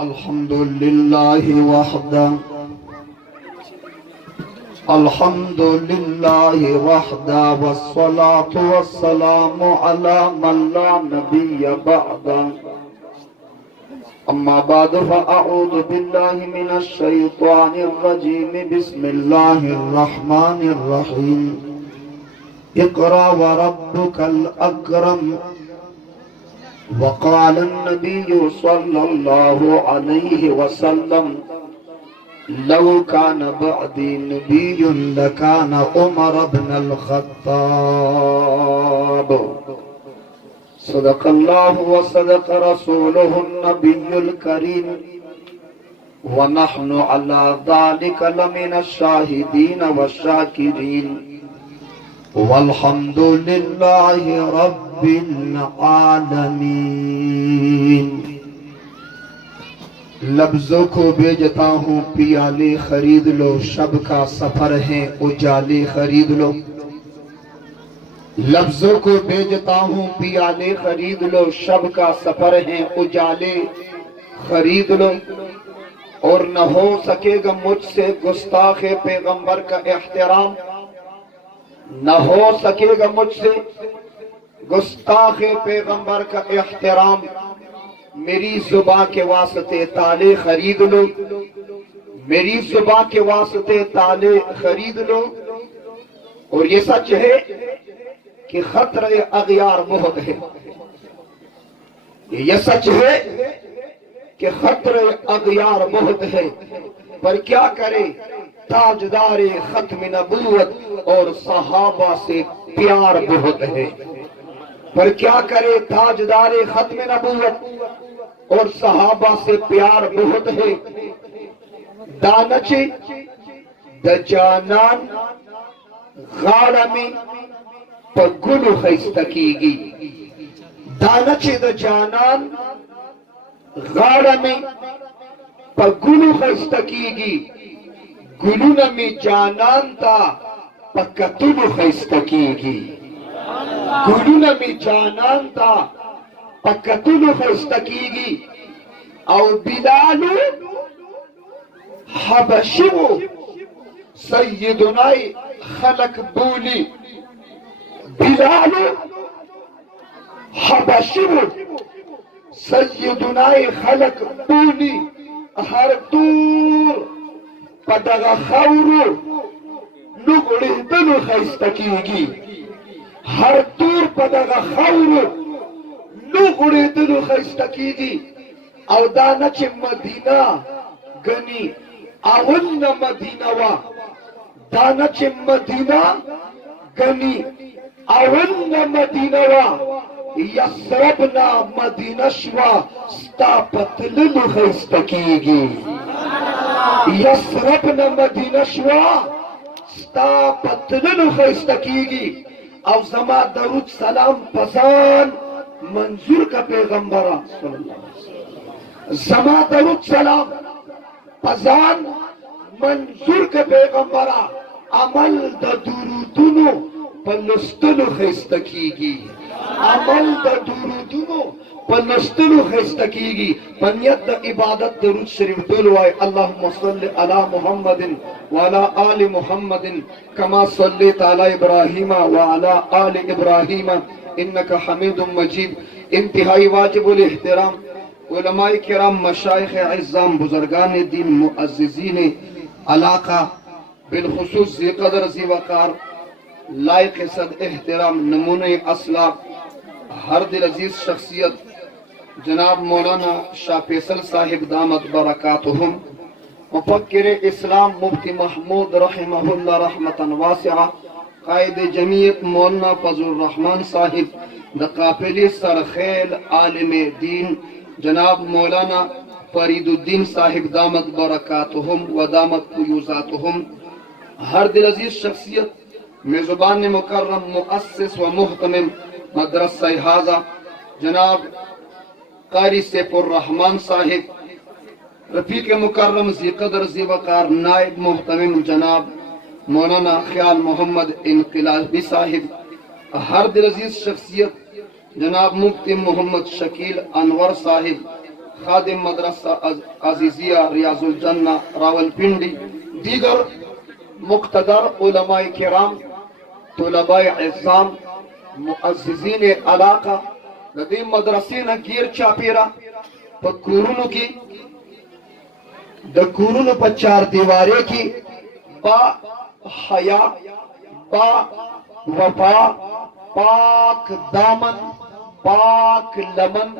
अल्हम्दुलिल्लाहि वहदा अल्हम्दुलिल्लाहि वहदा वस्सलातु वस्सलामु अला मन ला नबिय्य बअदा अम्मा बाद फअऊज़ु बिल्लाहि मिनश शैतानिर रजीम बिस्मिल्लाहिर रहमानिर रहीम इक़रा व रब्बुकल अकरम वक़ाल नबी सल्लल्लाहु अलैहि वसल्लम लौ कान बअदी नबियुन लकान उमर इब्नुल खत्ताब सदक़ल्लाहु व सदक़ रसूलुहुन नबियुल करीम व नहनु अला ज़ालिका लमिनश शाहिदीन व शाकिरीन वल्हम्दुलिल्लाहि रब्बिल आलमीन। लफ्जों को बेचता हूँ पियाले खरीद लो, शब का सफर है उजाले खरीद लो। लफ्जों को बेचता हूँ पियाले खरीद लो, शब का सफर है उजाले खरीद लो। और न हो सकेगा मुझसे गुस्ताखे पैगंबर का एहतराम, न हो सकेगा मुझसे गुस्ताखे पैगंबर का एहतराम। मेरी जुबां के वास्ते ताले खरीद लो, मेरी जुबां के वास्ते ताले खरीद लो। और ये सच है कि खतरे अगयार बहुत है, ये सच है कि खतरे अगयार बहुत है। पर क्या करे ताजदारे खत्म नबूवत और सहाबा से प्यार बहुत है। पर क्या करे ताजदारे खत्म नबूवत और सहाबा से प्यार बहुत है। दानचे द जानन गालमी पगुलु खैस्तकीगी, दानचे द जानन गालमी पगुलु खैस्तकीगी। गुलू नमी जानता पकतुलु खैस्तकीगी, गुलू नमी जानता पकतुलु खैस्तकीगी। औ बिलालु हबशिवु सय्यदुनाई खलक बोली, बिलालु हबशिवु सय्यदुनाई खलक बोली। हर दूर पदगा खौरु नुगुड़ी दलु खैस्तकीगी, हर दूर पदगा खौरु नुगुड़ी दलु खैस्तकीगी। औ दानच मदीना गनी अवन्न मदीनवा, दानच मदीना गनी अवन्न मदीनवा। यसरबना मदीनशवा स्तापतलु खैस्तकीगी, यसरबना मदीनशवा स्तापतलु खैस्तकीगी। और जमा दरूद सलाम पसान मंजूर का पैगंबरा जमा दरूद सलाम पसान मंजूर का पैगंबरा। अमल द दुरूदुनो पलस्तलु खैस्तकीगी, अमल द दुरूदुनो पलस्तलु खैस्तकीगी। पनियत इबादत दरूद शरीफ बोलवाए। अल्लाहुम्मा सल्लि अला मुहम्मदिन व अला आलि मुहम्मदिन कमा सल्लैता अला इब्राहीम व अला आलि इब्राहीम इन्नका हमीदुम मजीद। इंतहाई वाजिबुल एहतराम उलमाए किराम, मशाइख इज़्ज़ाम, बुजुर्गान दीन, मुअज़्ज़िज़ीन इलाका, बिलखुसूस ज़ी क़दर ज़ी वक़ार, लायक सद एहतराम, नमूने असलाफ, हर दिल अजीज शख्सियत जनाब मौलाना शाह फैसल साहिब दामत बरकातुहुम, मुफक्किर इस्लाम मुफ्ती महमूद रहमहुल्लाह रहमतन वासिआ, कायद जमीयत मौलाना फजलुर रहमान साहिब, द काफिले सरखेल आलिम दीन जनाब मौलाना फरीदुद्दीन साहिब दामत बरकातुहुम व दामत फयूज़ातुहुम, हर दिल अजीज शख्सियत मेज़बान मुकर्रम मुअस्सिस व मुहतमिम मदरसा हाजा जनाब कारी सैफुर रहमान साहिब, रफीक मुकर्रम ज़ी क़दर ज़ी वक़ार नायब मुहतमिम जनाब मौलाना ख्याल मोहम्मद इनक़िलाबी साहिब, हर दिल अजीज शख्सियत जनाब मुफ्ती मोहम्मद शकील अनवर साहिब, خادم مدرسه عزیزیه ریاض الجنه راولپنڈی، دیگر مقتدر علماء کرام، طلباء عظام، معززین علاقه د دې مدرسې نه غیر چاپیره په کورونو کې د کورونو په چار دیوارې کې با حیا، با وفا، پاک دامن، پاک لمن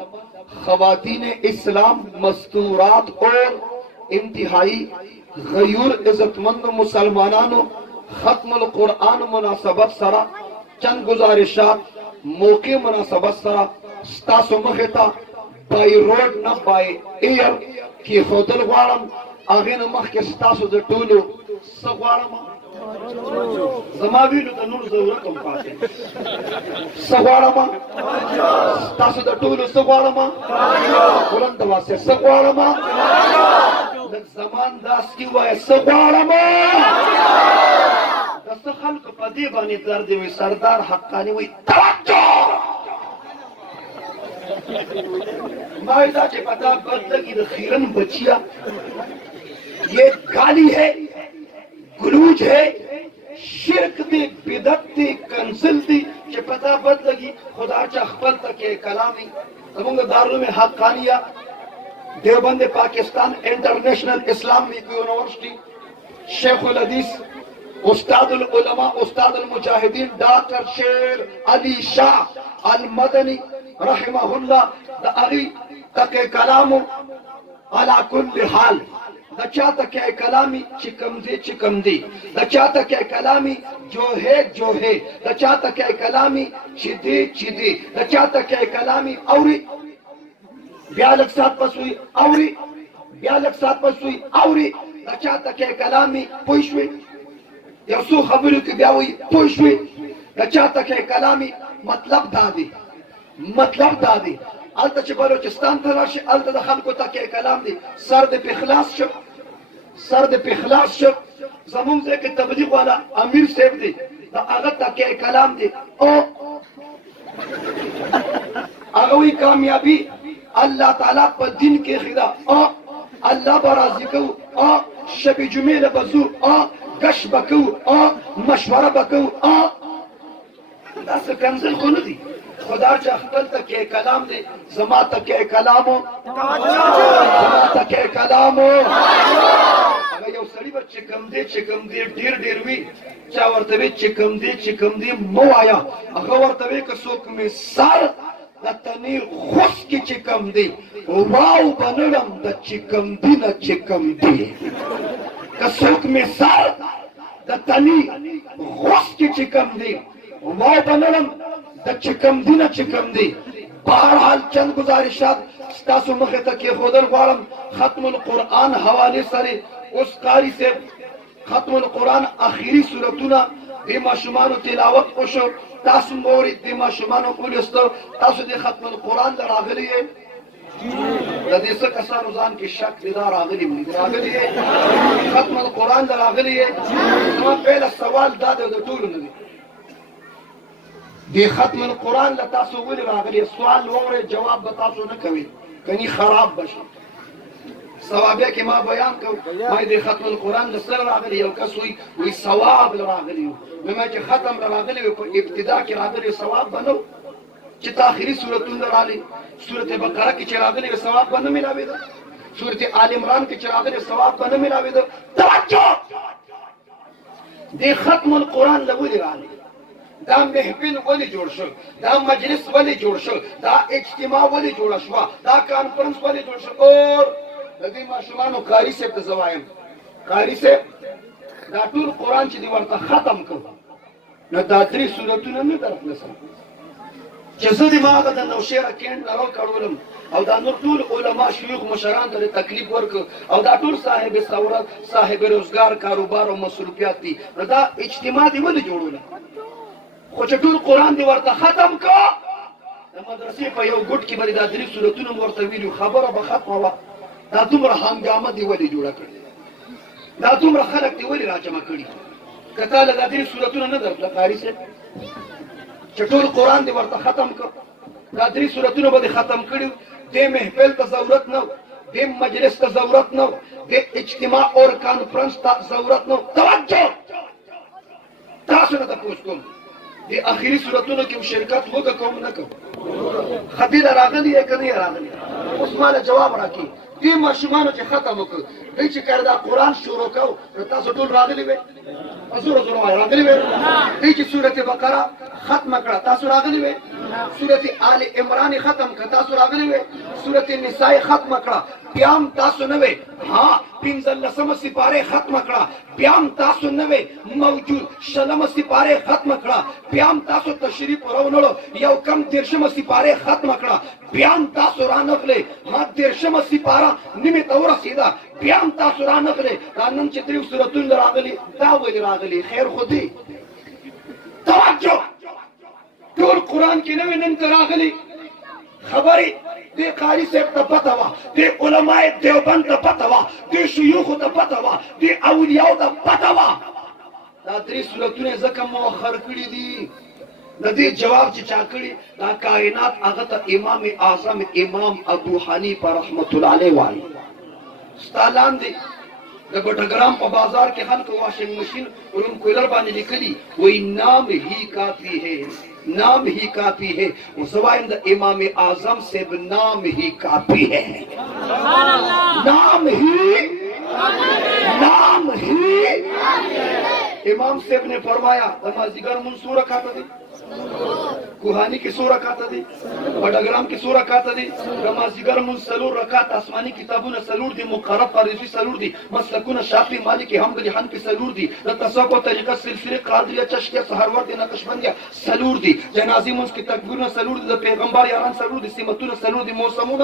خواتین اسلام مستورات اور انتہائی غیور عزتمند مسلمانانو ختم القرآن مناسبت سره چند گزارشات موقع مناسبت سره ستاسو مخې ته بای روډ نه بای ایر کېښودل غواړم. هغې نه مخکې ستاسو د ټولو څه غواړم؟ زما ویلو د نور ضرورت هم پاتې څه غواړم؟ ستاسو د ټولو څه غواړم؟ بلند واسه څه غواړم؟ لږ زمان داس کې وایه څه غواړم؟ د څه خلکو په دې باندې درد وي. سردار حقاني وایي توجه مائی دا چې پتا بد لگی د خیرن بچیا یہ گالی ہے، گلوج ہے، شرک دی، بدعت دی، کنزل دی چې پتا بد لگی خدا چا خپل تک کلامی. زمونږ دارالعلوم حقانیه دیوبند پاکستان انٹرنیشنل اسلامک یونیورسٹی شیخ الحدیث استاد العلماء استاد المجاہدین ڈاکٹر شیر علی شاہ المدنی رحمہ اللہ دا اغی تک کلامو علا کل حال دا چا تک کلامی چکم دی دا چا تک کلامی جو ہے دا چا تک کلامی چی دا چا تک کلامی اوری بیالک سات پس ہوئی اوری بیالک سات پس ہوئی اوری دا چا تک کلامی پوشوی یو سو خبرو کی بیاوی پوشوی دا چا تک کلامی مطلب دادی التا چه بلوچستان تلاش التا دا خلقو تاکی کلام دی سر دی پخلاص شو زمون زی که تبلیغ والا امیر صاحب دی دا آغا تاکی کلام دی آغاوی کامیابی اللہ تعالیٰ پا دین کے خدا اللہ برازی کو شب جمیل بزو گش بکو مشورہ بکو دا سا کنزل خونو دی خدا چا خپل تک کلام دی زما تک کلامو اگر یو سړی به چکم دی ډیر وی چا ورته وی چکم دی مو آیا هغه ورته وی که څوک مې سر د تنې خوش کې چکم دی واو بنړم د چکم دی نه چکم دی که څوک مې سر د تنې خوش کې چکم دی واو بنړم دا چکم دی. بہرحال چند گزارشات ستاسو مخی تک یہ خودل غوارم. ختم القرآن حوالی سرے اس قاری سے ختم القرآن آخری صورتونا دیما شمانو تلاوت پوشو تاسو موری دیما شمانو پولیستو تاسو دی ختم القرآن در آگلی ہے لدیسا کسانو زان کی شک دیدار آگلی ہے ختم القرآن در آگلی ہے. پہلا سوال داده دا طولو ندی دی ختم القرآن لتاسو ولی راغلی سوال وغره جواب بتاسو نکوی کنی خراب بشی. ثوابه که ما بیان کو مای دی ختم القرآن لسر راغلی یو کس وی ثواب راغلی مما که ختم راغلی وی ابتدا کی راغلی ثواب بنو چه تاخری صورتون راغلی صورت بقره کی چه راغلی ثواب بنو ملاوی دا صورت آل عمران کی چه راغلی ثواب بنو ملاوی دا. توجه دی ختم القرآن لولی راغلی دا محفل ولی جوړ شو دا مجلس ولی جوړ شو دا اجتماع ولی جوړ شو دا کانفرنس ولی جوړ شو. اور د دې ماشومانو قاری صاحب ته زوایم قاری صاحب دا ټول قرآن چې دی ورته ختم کړ نو دا درې سورتونه نه درخلصم چې زه دې ما هغه د نوشیره کیڼ نه راکړولم او دا نور ټول علما شیوخ مشران ته تکلیف ورکړ او دا ټول صاحب ثروت صاحب روزګار کاروبار او مصروفیات دي دا اجتماع دی ولې جوړول خو چې ټول قرآن دی ورته ختم کا د مدرسې په یو ګوټ کې باندې دا درې سورتونه ورته ویلو خبره به ختمه وه دا دومره هنګامه دی ولې جوړه کړې دا دومره خلک دی ولې راجمع کړي که تا له دا درې سورتونه نه درکړه قاري صاحب چې ټول قرآن دی ورته ختم کړ دا درې سورتونه به دې ختم کړي دې محفل ته ضرورت نه دې مجلس ته ضرورت نه د اجتماع اور کانفرنس ته ضرورت نه. توجه تاسو نه تپوس کوم د اخري صورتونو کې شرکت وکړه کوم نه کوم خطي راغلی یا کنه راغلی اوس مالا جواب راکړي. دې ماشومانو چې ختم وکړ دوی چې کړه دا قرآن شروع کو تاسو ټول راغلي وې زوره زوره راغلي وې. دوی چې سورته بقره ختم کړه تاسو راغلي وې. سورته آل عمران ختم کړه تاسو راغلي وې. سورته نساء ختم کړه بیام تاسو نه وې. ها 15 سپاره ختم کړه بیام تاسو نه وې موجود. 6 سپاره ختم کړه بیام تاسو تشریف ورونړو. یو کم 13 سپاره ختم کړه بیام تاسو رانغله. ها 13 سپاره نیمه تور سیدا بیام تاسو رانغله. نن چې دریو سورتون راغلي دا ولې راغلي خیر خودي. توجه ټول قرآن کې نوې نن راغلي خبرې دې قاری صاحب ته پته وه دې علماء دیوبند ته پته وه دې شیوخو ته پته وه دې اولیاو ته پته وه. دا درې صورتونه ځکه مؤخر کړي دي. د دې جواب چې چا کړي دا کائنات هغه ته امام اعظم امام ابو حنیفه رحمت الله علیه وایي. ستا لاندې د بټګرام په بازار کې خلکو واشنګ مشین روم کولر باندې لیکلي وایي نام ہی کافی ہے نام ہی کافی ہے. وسوائن دا امام اعظم سے نام ہی کافی ہے. نام ہی امام صاحب نے فرمایا نمازیگر من سورہ کھاتا دی کوہانی کی سورہ کھاتا دی بڑاگرام کی سورہ کھاتا دی نمازیگر من سلور رکعت آسمانی کتابون سلور دی مقرب فارسی سلور دی مسلکون شافعی مالکی حنبلی حنفی سلور دی تصوف و طریقہ سلسلے قادریہ چشتیہ سہرورد نقشبندیہ سلور دی جنازی منس کی تکبیرون سلور دی پیغمبر یاران سلور دی سمتون سلور دی موسمون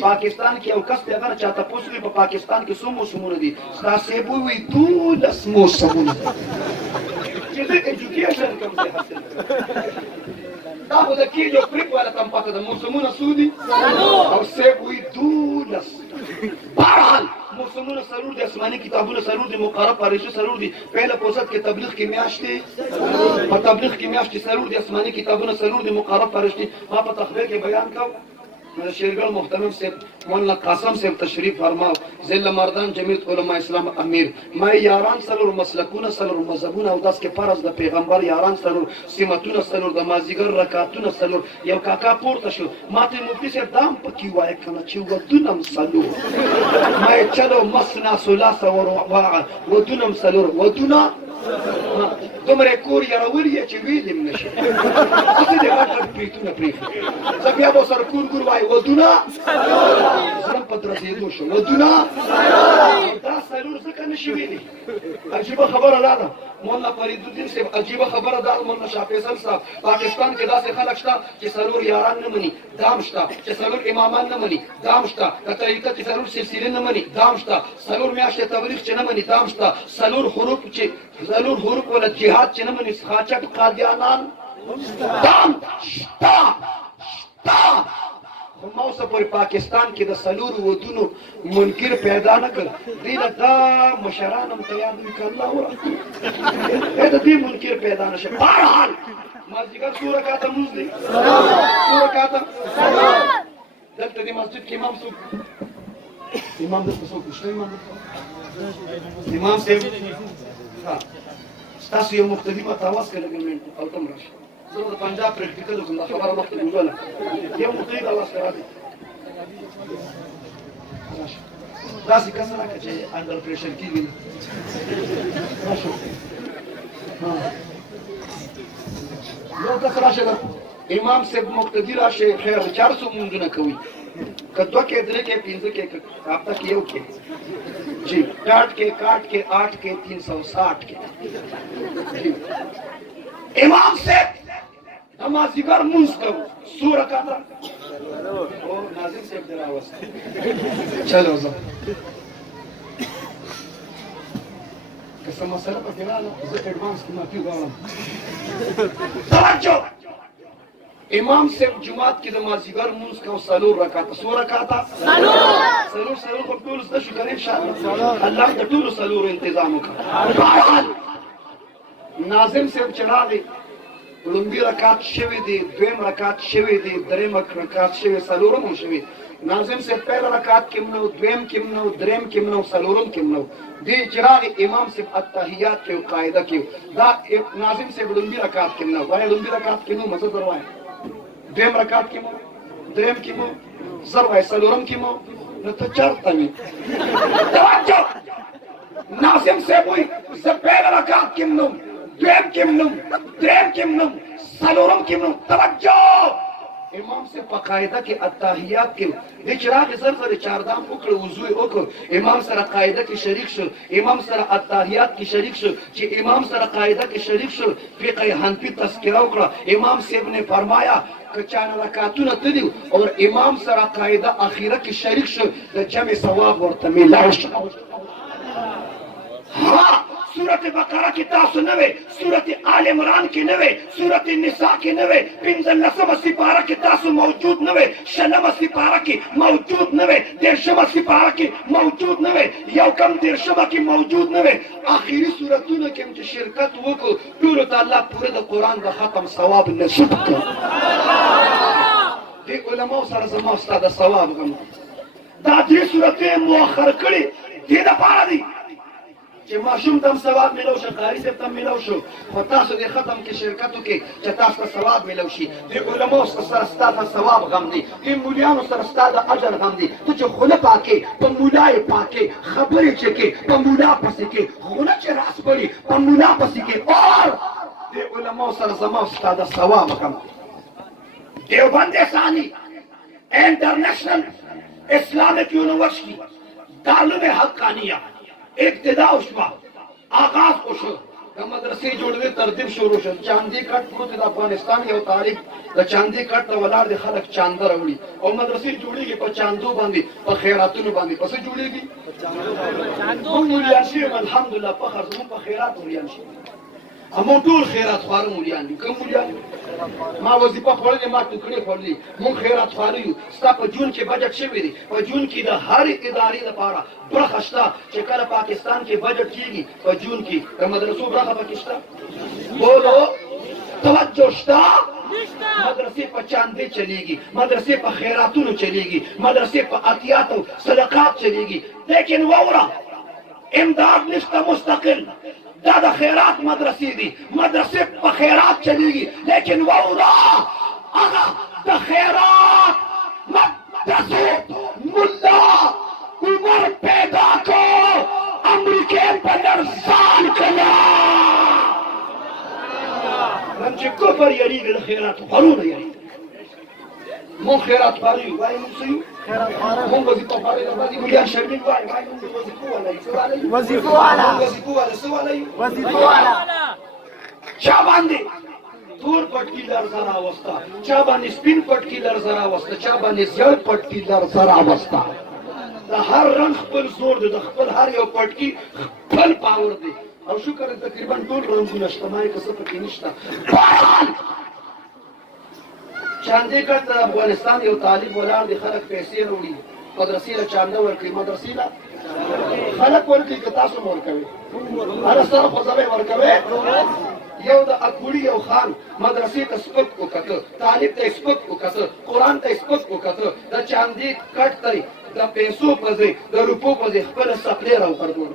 پاکستان کی اوکس تے اگر چاہتا پوسوی پا پاکستان کی سو موسمون دی ستا سیبوی دولس موسمون دی چیزے ایجوکیشن کم سے حاصل دا خو د کیلو پریک والا تم پته ده موسمونه څو دي او سیبوی دولس. بهرحال موسمونه سلور دي آسماني کتابونه سلور دي مقرب فارسی سلور دي پهله پوسط کې تبلیغ کې میاشتې په تبلیغ کې میاشتې سلور دي آسماني کتابونه سلور دي مقرب فارسی. ما په تخبیر کې بیان کوم شیرگل محترم سے مولانا قاسم سے تشریف فرماؤ ذل مردان جمعیت علماء اسلام امیر ما یاران سلور مسلکون سلور مذهبون او داس کې فرض د پیغمبر یاران سلور سمتون سلور د مازیګر رکعتون سلور یو کاکا پورته شو ماته مفتی سے دام پکې وای کنه چې ودونم سلور ما چلو مسنا ثلاث و رباع ودونم سلور ودونا دومره کور یراوري چې ویلم نشي څه دې غاټ پیټونه پریخي زبیا به سر کور ګور وای ودونه زم په درځېدو شو ودونه دا سلور څه کنه شي ویلي. عجیب خبره ده مولانا فرید الدین صاحب عجیب خبره ده مولانا شاه فیصل صاحب پاکستان کې داسې خلک شته چې سلور یاران نه مني دام شته چې سلور امامان نه مني دام شته د طریقه چې سلور سلسله نه مني دام شته سلور میاشتې تبلیغ چې نه مني دام شته سلور حروف چې سلور حروف ولا جهاد چې نه مني خاچک قادیانان دام شته خو ما اوسه پورې پاکستان کې د سلور ودونو منکر پیدا نه کړ دې نه دا مشران هم تیار دي که الله ورحمه د دې منکر پیدا نه شي. بهرحال مازدیګر څو رکعته لمونځ دی څو رکعته دلته د مسجد کې امام څوک امام دلته څوک شته امام صاحب ستاسو یو مختلف تاواز کې لګل او تم راشه زه د پنجاب پریکټیکل کوم دا خبره مخکې وګورم یو مختلف تاواز راځي داسې کس راکړه چې انډر پریشر کېږي راشه یو کس راشه امام صاحب مقتدي راشه خیر 400 مونځونه کوي که 2 کې 3 کې 15 کې هفته کې یو کې جی 8 के 8 के 360 के امام سے نمازیگر منز کرو سورہ کاتا او ناظر سے ابدر آواز چلو زم قسم مسئلہ پر کرانا زر ایڈوانس کی ماتی گانا توجہ امام سے جماعت کی نمازیگر منز کرو سلور رکاتا سورہ کاتا سلور خب طول اس دشو کریں انشاءاللہ اللہ دا طول سلور انتظامو کا بہرحال ناظم سے چراغی لنبی رکات شوی دی دویم رکات شوی دی دریم رکات شوی سلورم هم شوی ناظم سے پہلا رکعت کم نو دویم کم نو دریم کم نو سلورم کم نو دی چراغ امام سے التحیات کے قاعدہ کے دا ناظم سے لنبی رکعت کم نو وای لنبی رکعت کم نو مزه دروای دویم رکعت کم نو دریم کم نو زروای سلورم کم نو نو ته چرته می توجه ناظم سے وای سے پہلا رکعت کم نو دویم کم نو دریم کم نو سلورم کم نو توجه امام سے قاعدہ کے التحیات کے د چراغ زر چاردام وکړه وضو وکړه امام سره قاعده کې شریک شو امام سره التحیات کې شریک شو چې امام سره قاعده کې شریک شو فقه حنفی تذکرہ وکړه امام صاحب نے فرمایا کہ چانه رکعتونه تدیو اور امام سره قاعده اخیره کې شریک شو د جمع ثواب ورته ملاو شو ها सूरत बकरा की तासु नवे सूरत आल इमरान की नवे सूरत निसा की नवे पिंजल नसम सिपारा की तासु मौजूद नवे शनम सिपारा की मौजूद नवे देरशम सिपारा की मौजूद नवे यौकम देरशम की मौजूद नवे आखिरी सूरतों के हम शिरकत वो को टूर ताला पूरे द कुरान का खत्म सवाब नसीब कर दे उलमा सर जमा उस्ताद सवाब गम दा दे सूरतें मुअखर कड़ी दे द पारा दी چې ماشوم تم ثواب ملو شي قاری صاحب تم ملو شو خو تاسو د ختم کې شرکتو کې چې تاسو ته ثواب ملو شي د علماء سره ستاسو ثواب غم دي د مولیانو سره ستاسو اجر غم دي ته چې خله پاکي په مولای پاکي خبرې چې کې په مولا پسې کې خله چې راس پړي په مولا پسې کې اور د علماء سره زما ستاسو ثواب غم دیوبند ثانی انټرنیشنل اسلامک یونیورسيټي دارالعلوم حقانیه ابتدا شوا آغاز شو د مدرسې جوړېدل ترتیب شروع شو چاندي کټ پروت د افغانستان یو تاریخ د چاندي کټ ولار د خلک چاندر وړي او مدرسې جوړېږي په چاندو باندې په خیراتونو باندې پس جوړېږي چاندو مولیان شي الحمدلله فخر زموږ په خیرات مولیان شي همون ټول خیرات خوار مولیان دي کوم مولیان ما وظیفه خوړلې ما ټوکړې خوړلې مونږ خیرات خوار یو ستا په جون کې بجټ شوی دی په جون کې د هر ادارې لپاره برخه شته چې کله پاکستان کې بجټ کیږي په جون کې د مدرسو برخه پکې شته بولو توجه شته مدرسې په چاندې چلیږي مدرسې په خیراتونو چلیږي مدرسې په عطیات او صدقات چلیږي لیکن وورا امداد نشته مستقل دا د خیرات مدرسې دي مدرسې په خیرات چلیږي لیکن وورا هغه د خیرات مدرسو ملا عمر پیدا کو امریکې په نرسان کړه نن چې کفر یریږي د خیرات خورونه یریږي مونږ خیرات خوار یو وایي مونږ څه یو مونږ وظیفه خوار یو بعضې ملیان شرمین وایي مونږ وظیفه والا یو څه والا یو وظیفه والا وظیفه والا څه والا یو وظیفه والا چا باندې تور پټکي لرزه راوسته چا باندې سپین پټکي لرزه راوسته چا باندې زیړ پټکي لرزه راوسته د هر رنګ خپل زور دی د خپل هر یو پټکي خپل پاور دی او شکر تقریبا ټول رنګونه شته ما یې که څه پکې نشته چاندې کټ د افغانستان یو طالب ولاړ دی خلک پیسې وروړي مدرسې له چانده ورکوي مدرسې له خلک ورکوي که تاسو هم ورکوئ هره سره خوځوئ ورکوئ یو د اکوړي یو خان مدرسې ته سپک وکته طالب ته سپک وکته قرآن ته سپک وکته د چاندې کټ ته د پیسو په ځای د روپو په ځای خپله سپلې راوغورځول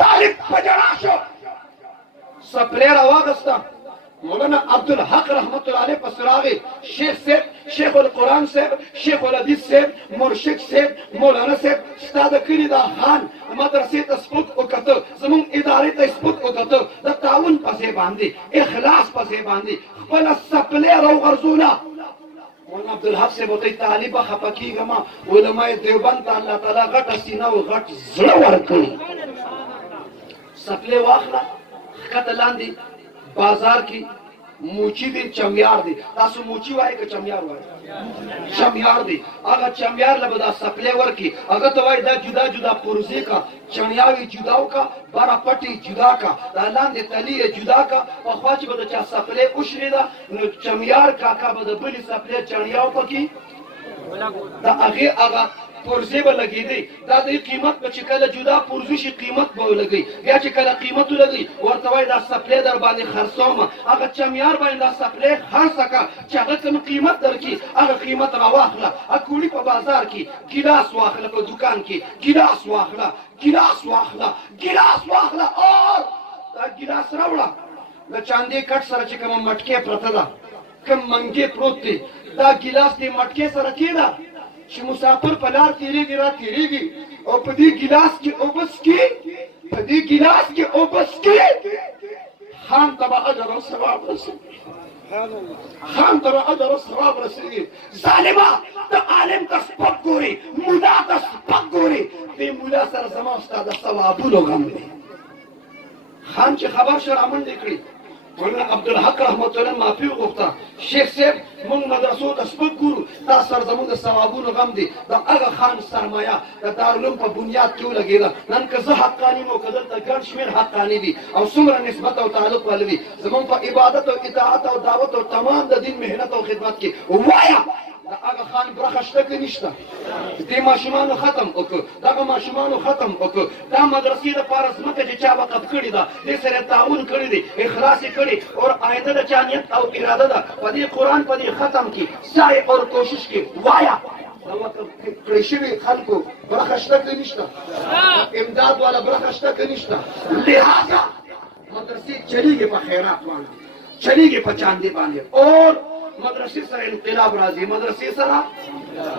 طالب په ژړا شو سپلې راواغسته مولانا عبدالحق رحمت الله علیه پس راغی شیخ صاحب شیخ القرآن صاحب شیخ الحدیث صاحب مرشد صاحب مولانا صاحب ستا د کلي دا خان مدرسې ته سپک وکته زموږ ادارې ته سپک وکته د تعاون پسې باندې اخلاص پسې باندې خپله سپلې راوغورځوله مولانا عبدالحق صاحب ورته طالبه خفه کېږه ما علماء دیوبند ته الله تعالی غټه سینه او غټ زړه ورکړي سپلې واخله ښکته لاندې بازار کی موچی دی چمیار دی تاسو موچی وای که چمیار وای چمیار دی هغه چمیار له دا سپلې ورکی هغه ته وای دا جدا جدا پروزې کا چنیاوي جداو کا بارا پټي جدا کا دا لاندې تلی جدا کا په خوا چې به د چا سپلې وشري دا نو چمیار کاکا به د بلې سپلې چنیاو پکې دا هغه پرزې به لګېدې دا د قیمت به چې کله جدا پرزو شي قیمت به ولګوي بیا چې کله قیمت ولګوي ورته وایي دا سپلی در باندې خرڅومه هغه چمیار باندې دا سپلی خرڅه کړه چې هغه کوم قیمت درکړي هغه قیمت راواخله کوړي په بازار کې ګیلاس واخله په دوکان کې ګیلاس واخله ګیلاس واخله ګیلاس واخله او دا ګیلاس راوړه د چاندې کټ سره چې کومه مټکې پرته ده کوم منګې پروت دی دا ګیلاس دې مټکې سره کېده چې مسافر په لار تېرېږي را تېرېږي او په دې ګیلاس کې اوبه څکي په دې ګیلاس کې اوبه څکي خان ته به اجر او ثواب رسېږي خان ته به اجر او ثواب رسېږي ظالمه د عالم ته سپک ګوري ملا ته سپک ګوري دې ملا سره زما ستا د ثوابونو غم دی خان چې خبر شو رامنډې کړي مولانا عبدالحق رحمت الله معافي وغوښته شیخ صاحب موږ مدرسو ته سپک ګورو دا سر زموږ د ثوابونو غم دی د هغه خان سرمایه د دارالعلوم په بنیاد کې ولګېده نن که زه حقاني مو که دلته ګڼ شمېر حقاني دي او څومره نسبت او تعلق والا وي زموږ په عبادت او اطاعت او دعوت او تمام د دین محنت او خدمت کې وایه د هغه خان برخه شته که نشته دې ماشومانو ختم وکړو دغه ماشومانو ختم وکړو دا مدرسې دپاره ځمکه چې چا وقف کړې ده دې سره یې تعاون کړی دی اخلاص یې کړی او آینده د چا نیت او اراده ده په دې قرآن په دې ختم کې سعی او کوشش کې وایه د وقف کړی شوي خلکو برخه شته که نشته امداد والا برخه شته که نشته لہذا مدرسې چلیږي په خیرات باندې چلیږي په چاندې باندې اور مدرسې سره انقلاب راځي مدرسې سره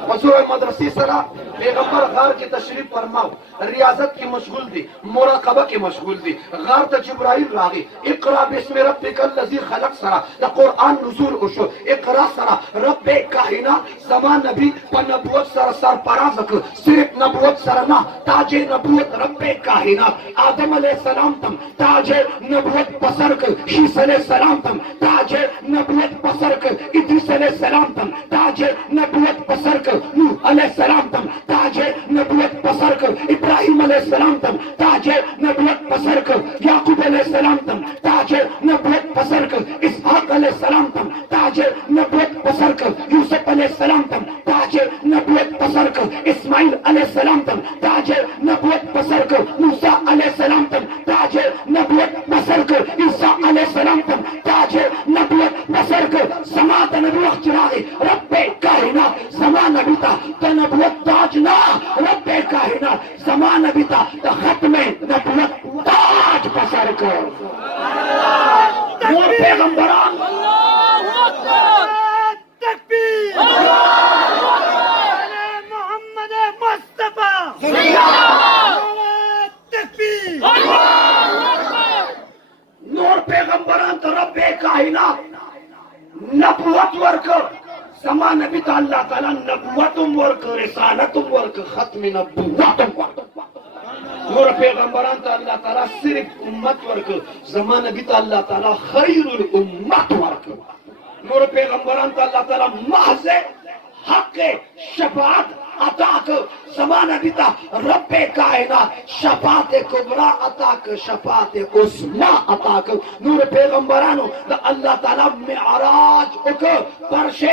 وځوی مدرسې سره پیغمبر غار کې تشریف فرماو ریاضت کې مشغول دي مراقبه کې مشغول دي غار ته جبرائیل راغی اقرا باسم ربک الذی خلق سره د قرآن نزول وشو اقرا سره رب کائنات زمان نبی په نبوت سره سرفراز کړ صرف نبوت سره نه تاج نبوت رب کائنات آدم علیه السلام تم تاج نبوت پسر کړ شیس علیه السلام تم تاج نبوت پسر کړ ادریس علیہ السلام تم تاج نبوت پسر کر نوح علیہ السلام تم تاج نبوت پسر کر ابراہیم علیہ السلام تم تاج نبوت پسر کر یعقوب علیہ السلام تم تاج نبوت پسر کر اسحاق علیہ السلام تم تاج نبوت پسر کر یوسف علیہ السلام تم تاج نبوت پسر کر اسماعیل علیہ السلام تم تاج نبوت پسر کر موسیٰ علیہ السلام تم تاج نبوت پسر کر عیسیٰ علیہ السلام تم تاج نبوت پسر کر زمان د نبوت چې راغی رب کائنات زمان نبي ته د نبوت تاج نه رب کائنات زمان نبي ته د ختم نبوت تاج په سر کړ نور پیغمبران الله اکبر تکبیر محمد مصطفی تکبیر نور پیغمبران ته رب کائنات نبوت ورکر زمان نبی تا اللہ تعالی نبوتم ورکر رسالتم ورکر ختم نبوتم ورکر نور پیغمبران تا اللہ تعالی صرف امت ورکر زمان نبی تا اللہ تعالی خیر الامت ورکر نور پیغمبران تا اللہ تعالی محض حق شفاعت عطا کر زمان نبی تا رب کائنات شفاعت کبرا عطا کر شفاعت عظمی عطا کر نور پیغمبرانو دا اللہ تعالی معراج اکر فرش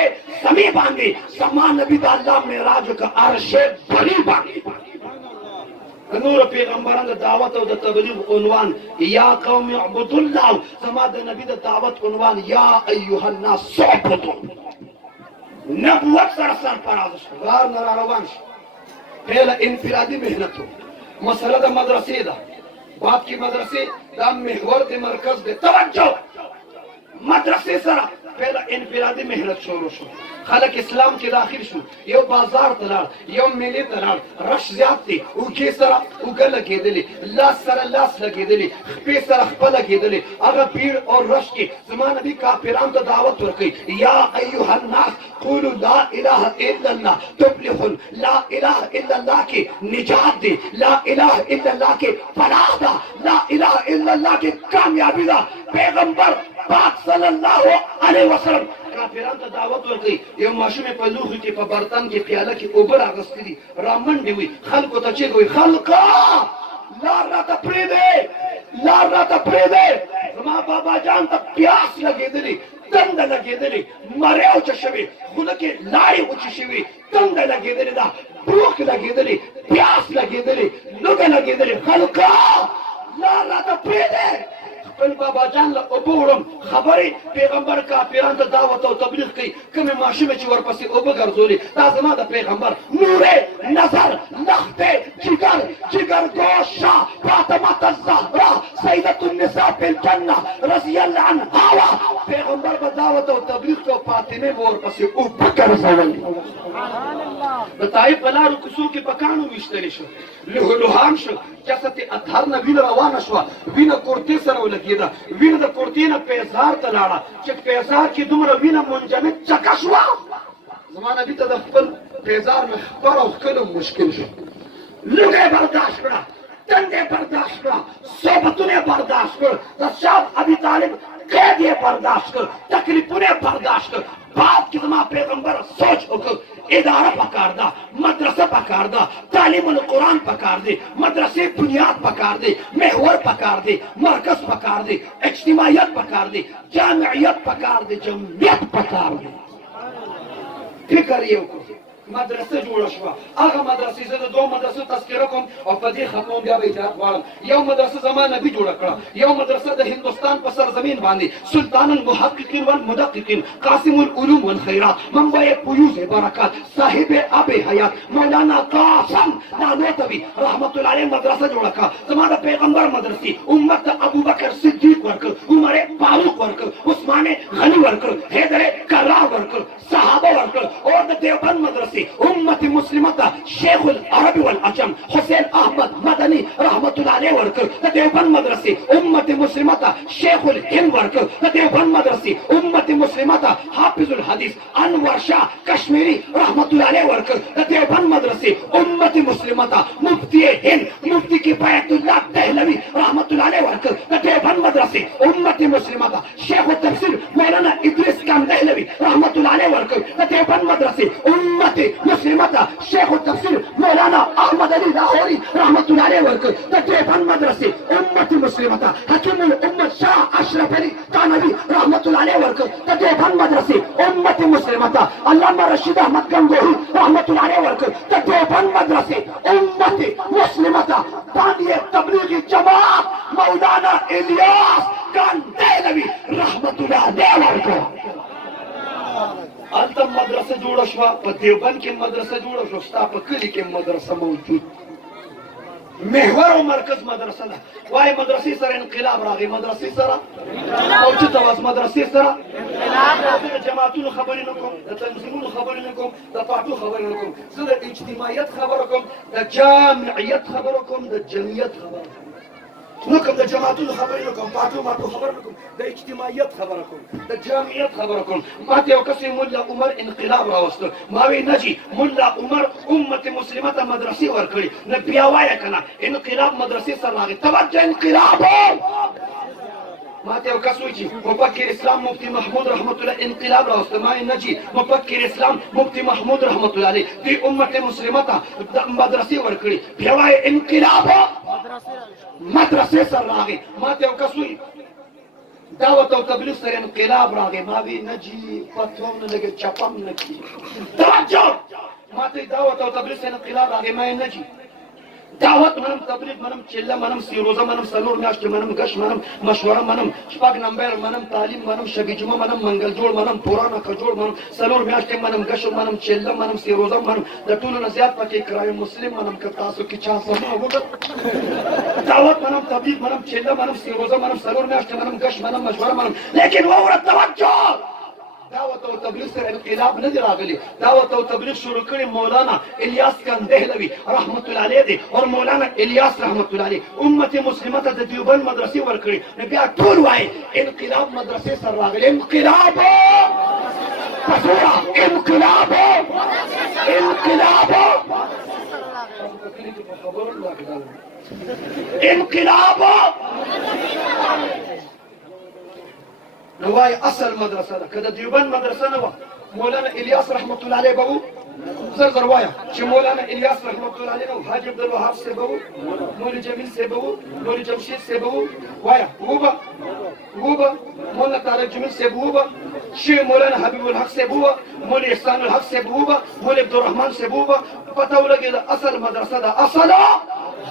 سمی باندی زمان نبی تا اللہ معراج اکر عرش بری باندی نور پیغمبران دا دعوت او دا تبلیغ عنوان یا قوم اعبدوا اللہ زمان دا نبی دا دعوت عنوان یا ایوہ الناس اعبدوا نبوت سر پراز شو غار نرا روان شو پہلا انفرادی محنت ہو مسئلہ دا مدرسے دا بات کی مدرسے دا محور دے مرکز دے توجہ مدرسے سرا پہلا انفرادی محنت شروع شو خلق اسلام کی داخل شو یو بازار تلال یو میلی تلال رش زیاد تی اوکی سرا اوگا لگی دلی لاس سرا لاس لگی دلی خپی سرا خپا لگی دلی اگر بیر اور رش کی زمان نبی کافران تا دعوت ورکی یا ایوہ الناس قولوا لا الہ الا اللہ تفلحون لا الہ الا اللہ کی نجات دی لا الہ الا اللہ کی فلاح دا لا الہ الا اللہ کی کامیابی دا پیغمبر پاک صلی اللہ علیہ وسلم کافران ته دعوت ورکړي یو ماشومې په لوښي کې په برتن کې پیاله کې اوبه راغستې دي رامنډې وي خلکو ته چیغې وي خلکه لار راته پرېږدې لار راته پرېږدې زما بابا جان ته پیاس لګېدلې تنده لګېدلې مرۍ اوچه شوې خوله کې لاړې وچې شوې تنده لګېدلې ده भूख लगेदली, प्यास लगेदली, लुग लगेदली, खलका लाला ता पीदे खपल बाबा जान ला ओबोरम खबरी पैगंबर का پیران ته دعوت او تبلیغ کوي کومه ماشومه چې ورپسې اوبه ګرځولي دا زما د پیغمبر نور نظر نخته جگر گوشا فاطمه الزهرا سیدة النساء فی الجنه رضی الله عنها پیغمبر په دعوت او تبلیغ کو فاطمه ورپسې اوبه ګرځولي د طائف بلارو کوڅو کې پکانو وشتلی شو لوهان شو جسد اطهر نه وینه روانه شو وینه کورتی سره ولګیده وینه د کورتی نه پیزار ته لاړه چې پیزار کې دومره وینه منجمد چکه شوه زما نبي ته د خپل پیزار مې خبر او ښکلو مشکل شو لوګی برداشت کړه تندې برداشت کړه صحبتونه برداشت کړ د شاه ابي طالب قید یې برداشت کړ تکلیفونه برداشت کړ بعد کې زما پیغمبر سوچ وکړ اداره پکار ده مدرسه پکار ده تعلیم القرآن پکار دی مدرسه بنیاد پکار دی محور پکار دی مرکز پکار دی اجتماعیت پکار دی جامعیت پکار دی جمعیت پکار دی فکر یې وکړو مدرسه جوړه شوه هغه مدرسې زه د دوه مدرسو تذکره کوم او په دې ختموم بیا به اجازت غواړم یو مدرسه زما نبي جوړه کړه یو مدرسه د هندوستان په سرزمین باندې سلطان المحققین والمدققین قاسم العلوم والخیرات منبع فیوز برکات صاحب آب حیات مولانا قاسم نانوتوی رحمت الله علیه مدرسه جوړه کړه زما د پیغمبر مدرسې امت ابوبکر صدیق ورکړ عمر فاروق ورکړ عثمان غنی ورکړ حیدر کرار ورکړ صحابه ورکړ او د دیوبند مدرسې امت مسلمه شیخ العرب والعجم حسین احمد مدنی رحمت الله علیه ورکړ د دیوبند مدرسې امت مسلمه شیخ الهند ورکړ د دیوبند مدرسې امت مسلمه حافظ الحدیث انور شاه کشمیری رحمت الله علیه ورکړ د دیوبند مدرسې امت مسلمه مفتی هند مفتی کفایت الله دهلوی رحمت الله علیه ورکړ د دیوبند مدرسې امت مسلمه شیخ التفسیر مولانا ادریس کان دهلوی رحمت الله علیه ورکړ د دیوبند مدرسې امت مسلمه شیخ التفسیر مولانا احمد علی لاہوری رحمت الله علیه ورکړ د دیوبند مدرسې امت مسلمه حکیم الامه شاه اشرف علی تانوی رحمت الله علیه ورکړ د دیوبند مدرسې امت مسلمه علامه رشید احمد گنگوہی رحمت الله علیه ورکړ د دیوبند مدرسې امت مسلمه بانی تبلیغی جماعت مولانا الیاس کان دهلوی رحمت الله علیه ورکړ الته مدرسه جوړه شوه په دیوبند کې مدرسه جوړه شوه ستا په کلي کې مدرسه موجود محور او مرکز مدرسه ده وای مدرسې سره انقلاب راغی مدرسې سره او چې تواس مدرسې سره انقلاب د جماعتونو خبرې نه کوم د تنظیمونو خبرې نه کوم د پارټو خبرې نه کوم زه د اجتماعیت خبره کوم د جامعیت خبره کوم د جمعیت خبره نو کوم د جماعتونو خبرې نه کوم پارټو مارټو خبره نه کوم د اجتماعیت خبره کوم د جامعیت خبره کوم ما ته یو کس مولا عمر انقلاب راوسته ما وی نجی مولا عمر امت مسلمه ته مدرسې ورکړي نه بیا وایه کنه انقلاب مدرسې سره راغی توجه انقلاب ما ته یو کس وایي چې مفکر اسلام مفتی محمود رحمت الله انقلاب راوسته ما وی نجی مفکر اسلام مفتی محمود رحمت الله علیه دې امت مسلمه ته مدرسې ورکړي بیا وایه انقلاب مدرسې سره راغی ما ته یو کس وایي دعوت او تبلیغ سره انقلاب راغی ما وی نجی فتوم نه لګي چپم نه کی توجه ما ته دعوت او تبلیغ سره انقلاب راغی ما نجی دعوت منم تبلیغ منم چله منم سیروزه منم سلور میاشتې منم گش منم مشوره منم شپږ نمبر منم تعلیم منم شبی جمعه منم منګل جوړ منم پرانا کجوړ منم سلور میاشتې منم گش منم چله منم سیروزه منم د ټولو نه زیات پکې کرای مسلم منم که تاسو کې چا سما وګت دعوت منم تبلیغ منم چله منم سیروزه منم سلور میاشتې منم گش منم مشوره منم لیکن وره توجه دعوت او تبلیغ سره انقلاب نه دی راغلی دعوت او تبلیغ شروع کړي مولانا الیاس کان دهلوی رحمت الله علیه دی او مولانا الیاس رحمت الله علیه امت مسلمه ته د دیوبند مدرسې ورکړي نو بیا ټول وایي انقلاب مدرسې سره راغلی انقلاب انقلاب انقلاب نو وای اصل مدرسه ده که د دیوبند مدرسه نه وه مولانا الیاس رحمت الله علیه به و زر زر وایم چې مولانا الیاس رحمت الله علیه و حاجی عبدالوهاب صاحب به و مولوی جمیل صاحب به و مولوی جمشید صاحب به و وایم و به مولانا طارق جمیل صاحب و به शेख मौलाना हबीबुल हक से हुआ, मौल एहसानुल हक से हुआ, मौल अब्दुर्रहमान से हुआ, पता लगे असल मदरसा दा असल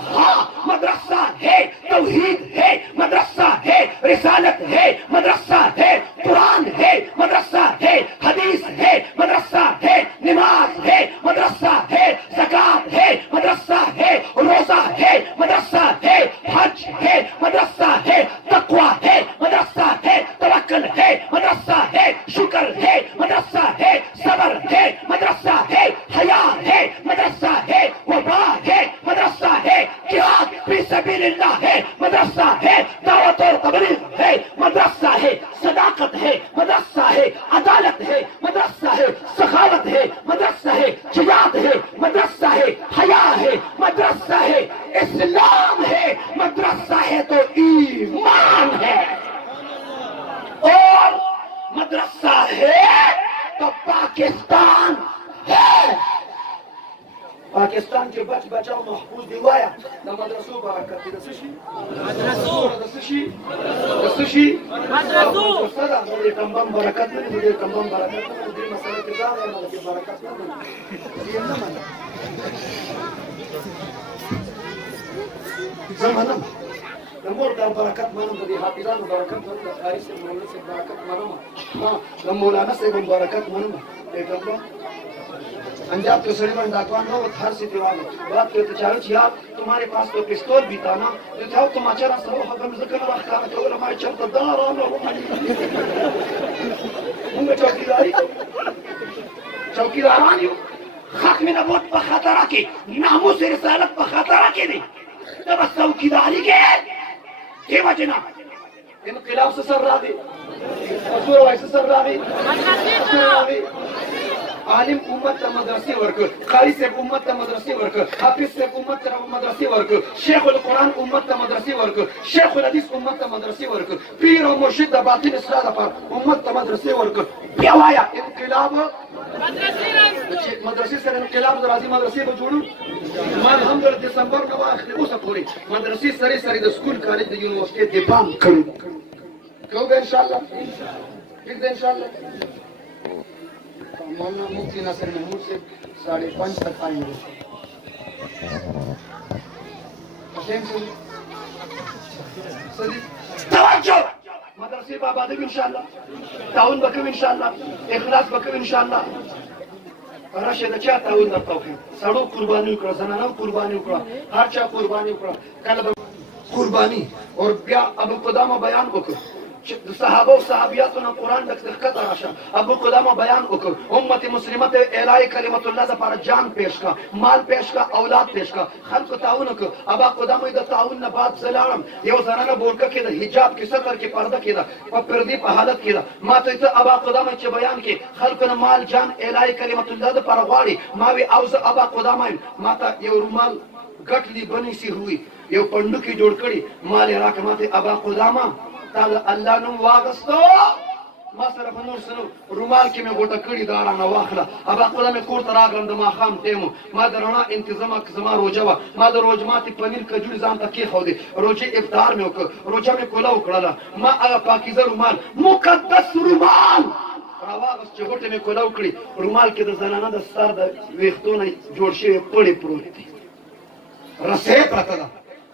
हाँ मदरसा है, तौहीद है, मदरसा है, रिसालत है, मदरसा है, कुरान है, मदरसा है, हदीस है, मदरसा है, नमाज है, मदरसा है, ज़कात है, मदरसा है, रोजा है, मदरसा है, हज है, मदरसा है, तक़वा है, मदरसा है, तवक्कुल है, मदरसा है, शुक्र है, मदरसा है, सब्र है, मदरसा है, हया है, मदरसा है, वफा है, मदरसा है, जिहाद फी सबीलिल्लाह है, मदरसा है, दावत और तबलीग है, मदरसा है, सदाकत है, मदरसा है, अदालत है, मदरसा है, सखावत है, मदरसा है, जिहाद है, मदरसा है, हया है, मदरसा है, इस्लाम है, मदरसा है तो ईमान है, और मदरसा है तो पाकिस्तान है। पाकिस्तान के बच बचाओ महफूज दिवाया ना मदरसो बरकत दसशी मदरसो सदा मुझे कम्बम बरकत नहीं, मुझे कम्बम बरकत नहीं, मुझे मसले के जान है, मुझे बरकत नहीं ये ना मन जमाना नमोर का बरकत मानो, मुझे हाफिजान बरकत मानो, खारिज से मौलाना से बरकत मानो, हां मौलाना से बरकत मानो। एक अंजाब के सड़ी में डाकवान हो हर से दीवार बात करते चारों छिया तुम्हारे पास तो पिस्तौल भी था ना, जो था तुम अचारा सरो हम ज़िक्र रखा तो हमारे चलता दार आना होंगे चौकीदार आनियो हक में नबूत पर खतरा रखे, नामों से रिसालत पर खतरा रखे नहीं, तब चौकीदारी के ये वजना इनकलाब से सर रावी असूर वाइस सर रावी आलिम उम्मत मदरसे वर्क, कारी से उम्मत मदरसे वर्क, हाफिज से उम्मत मदरसे वर्क, शेखुल कुरान उम्मत मदरसे वर्क, शेखुल हदीस उम्मत मदरसे वर्क, पीर और मुर्शिद बातिन इस्लाह पर उम्मत मदरसे वर्क प्यावाया इनकलाब मदरसे से इनकलाब राजी मदरसे को जोड़ू मान हम दिसंबर का आखिर को सपोरी मदरसे सरे सरे the school college the university दिपाम करूं क्यों इंशाल्लाह एक दिन इंशाल्लाह मौलाना मुफ्ती नासिर महमूद से 5:30 तक आएंगे। मदरसे बाबाद इंशाल्लाह, ताउन बकव इंशाल्लाह, इखलास बकव इंशाल्लाह। राशिद चा ताउन बकव सड़ो कुर्बानी करो, जनाना कुर्बानी करो, हर चा कुर्बानी करो, कल कुर्बानी और ब्या अबू कुदामा बयान को सहाबा और सहाबियात ने कुरान दखत आशा अबू कुदामा बयान उकर उम्मत मुस्लिमत एलाए कलिमतुल्लाह द पर जान पेश का, माल पेश का, औलाद पेश का, खल्क ताउन को अबा कुदामा द ताउन न बात सलाम यो जनाना बोलका के हिजाब के सतर के पर्दा के और पर्दी पे हालत के मा तो अबा कुदामा के बयान के खल्क न माल जान एलाए कलिमतुल्लाह द पर वाड़ी मावे औज अबा कुदामा माता यो रुमाल गटली बनी सी हुई यो पंडू की जोड़ कड़ी माल राख माते अबा कुदामा ताल अल्लाह नुम वागस्तो मा सरफ नूर सनु रुमाल के में गोटा कड़ी दारा ना वाखला अब अकला में कोर तरागम दमा खाम तेमो मा दरना इंतजाम कजमा रोजवा मा दर रोजमाती पनीर कजूर जान तक के खौदे रोजे इफ्तार में रोजा में कोला उकड़ला मा अगा पाकीज़ा रुमाल मुकद्दस रुमाल रावागस चोटे में कोला उकड़ी रुमाल के जनाना द सर द वेख्तो ने जोड़ शे पड़े प्रोती रसे पता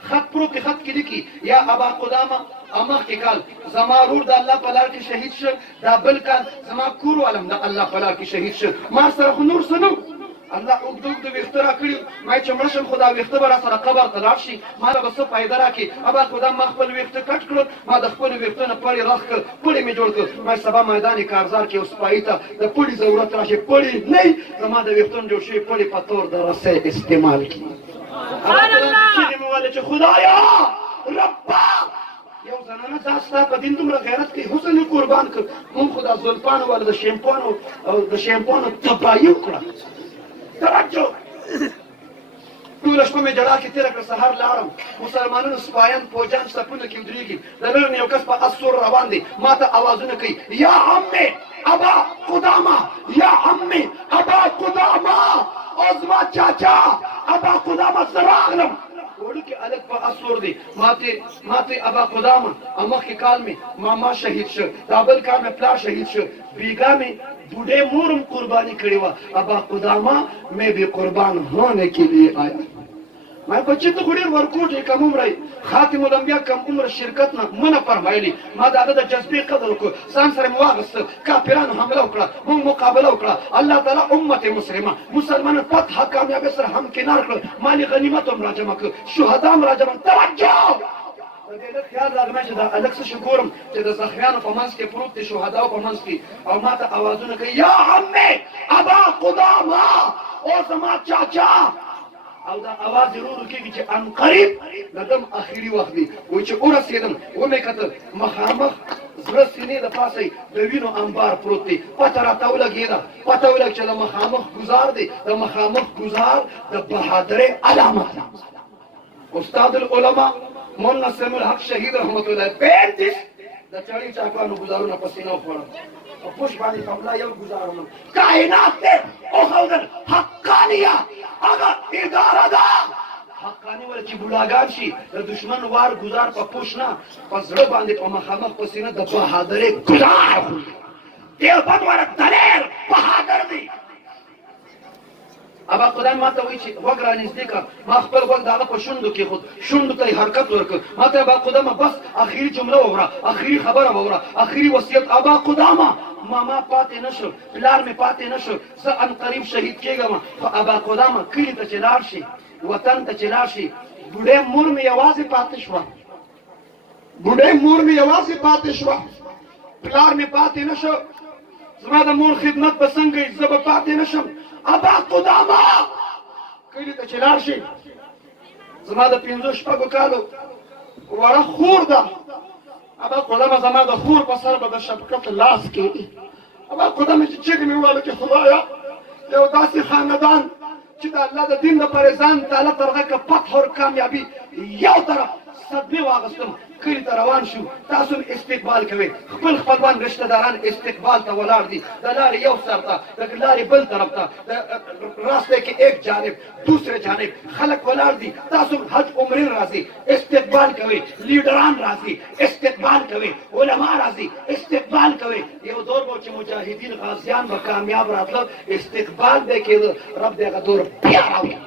खत प्रो के खत की लिखी या अबा कुदामा अमा के काल जमारूर द अल्लाह पलार की शहीद श दा बल का जमा कुर आलम द अल्लाह पलार की शहीद श मा सरफ नूर सनु अल्लाह उगदुग द इख्तरा करी मैं चमड़शन खुदा इख्तबार सर कबर तलाशी मारा बस फायदा राखी अबा कुदामा खपल इख्त कट करो मा द खपल इख्त न पड़ी रख पड़ी में जोड़ कर मैं सबा मैदान कारजार के उस पाईता द पड़ी जरूरत राशि पड़ी नहीं जमा द इख्त जो शे पड़ी पतोर द रसे इस्तेमाल की खुदाया रब्बा यो जनाना दास्ता पदिन तुमरा गैरत की हुस्न कुर्बान कर हम खुदा जुल्फान वाला द शैम्पून तबायु करा तवज्जो तू लश्को में जड़ा के तेरा कर सहार लारम मुसलमानों स्पायन पोजान सपुन की उदरीगी दलर ने यकस पर असुर रवान दे माता आवाज़ ने कही या अम्मे अबा कुदामा या अम्मे अबा कुदामा ओज़मा चाचा अबा कुदामा सरागनम وړوکی هلک په اسور دی ماته ابا قدامه او مخکې کال مې ماما شهید شو دا بل کال مې پلار شهید شو بیګا مې بوډۍ مورم قرباني کړې وه ابا قدامه میں بھی قربان ہونے کے لیے آیا ما بچی ته خو ډېر ورکوټ یې کم عمره خاتم الانبیا کم عمره شرکت نه منه فرمایلي ما د هغه د جذبې قدر وکړو ځان سره مې واخیسته کافرانو حمله وکړه موږ مقابله وکړه الله تعالی امت مسلمه مسلمانان فتح کامیابۍ سره همکنار کړل مالي غنیمت هم راجمع کړ شهدا هم راجمع توجه د دې نه خیال راغلی چې دا هلک څه شي ګورم چې د زخمیانو په منځ کې پروت دی شهداو په منځ کې او ما ته اوازونه کوي یا عمې ابا قدامه او زما چاچا او دا اواز ضرور کېږي چې ان قریب د دم اخري وخت دی وایي چې ورسېدم ومې کتل مخامخ زړه سینې د پاسه د وینو انبار پروت دی پته راته ولګېده پته ولګ چې د مخامخ ګزار دی د مخامخ ګزار د بهادرۍ علامه ده استاد العلماء مولانا سمیع الحق شهید رحمت الله 35 د چړې چاکانو ګزارونه په سینه وخوړل په پوش باندې قبله یو ګزارونه کائنات ته وښودل حقانیه هغه اداره ده حقاني ول چې بوډاګان شي د دشمن وار ګزار په پوش نه په زړه باندې په مخامخ په سینه د بهادرۍ ګزار دیوبند ورک دلیر بهادر دی ابا قدام ما ته وایي چې غوږ را نږدې کړه ما خپل غوږ د هغه په شونډو کېښود شونډو ته یې حرکت ورکړ ما ته ابا قدامه بس اخري جمله ووره اخري خبره ووره اخري وصیت ابا قدامه ماما پاتې نه شو پلار مې پاتې نه شو زه ان قریب شهید کېږم خو ابا قدامه کلي ته چې لاړ شي وطن ته چې لاړ شي بوډۍ مور مې یوازې پاتې شوه بوډۍ مور مې یوازې پاتې شوه پلار مې پاتې نه شو زما د مور خدمت به څنګه زه به پاتې نه شم ابا قدامه کلي ته چې لاړ شي زما د 5 شپږو کالو وړه خور ده ابا قدامه زما د خور په سر به د شفقت لاس کېږي ابا قدامه چې چیغې مې وویله چې خدایا یو داسې خاندان چې د الله د دین لپاره ځان تعالی ترغه که فتح او کامیابي یو طرف صدمې واغستم کلي ته روان شو تاسو استقبال کوئ خپل خپلوان رشته داران استقبال ته ولاړ دي د لارې یو سر ته د لارې بل طرف ته راسته کې ایک جانب دوسرے جانب خلک ولاړ دي تاسو حج عمرې راځي استقبال کوئ لیډران راځي استقبال کوئ علما راځي استقبال کوئ یو دور به چې مجاهدین غازیان به کامیاب راتله استقبال به کېده رب دې هغه دور بیا راوړي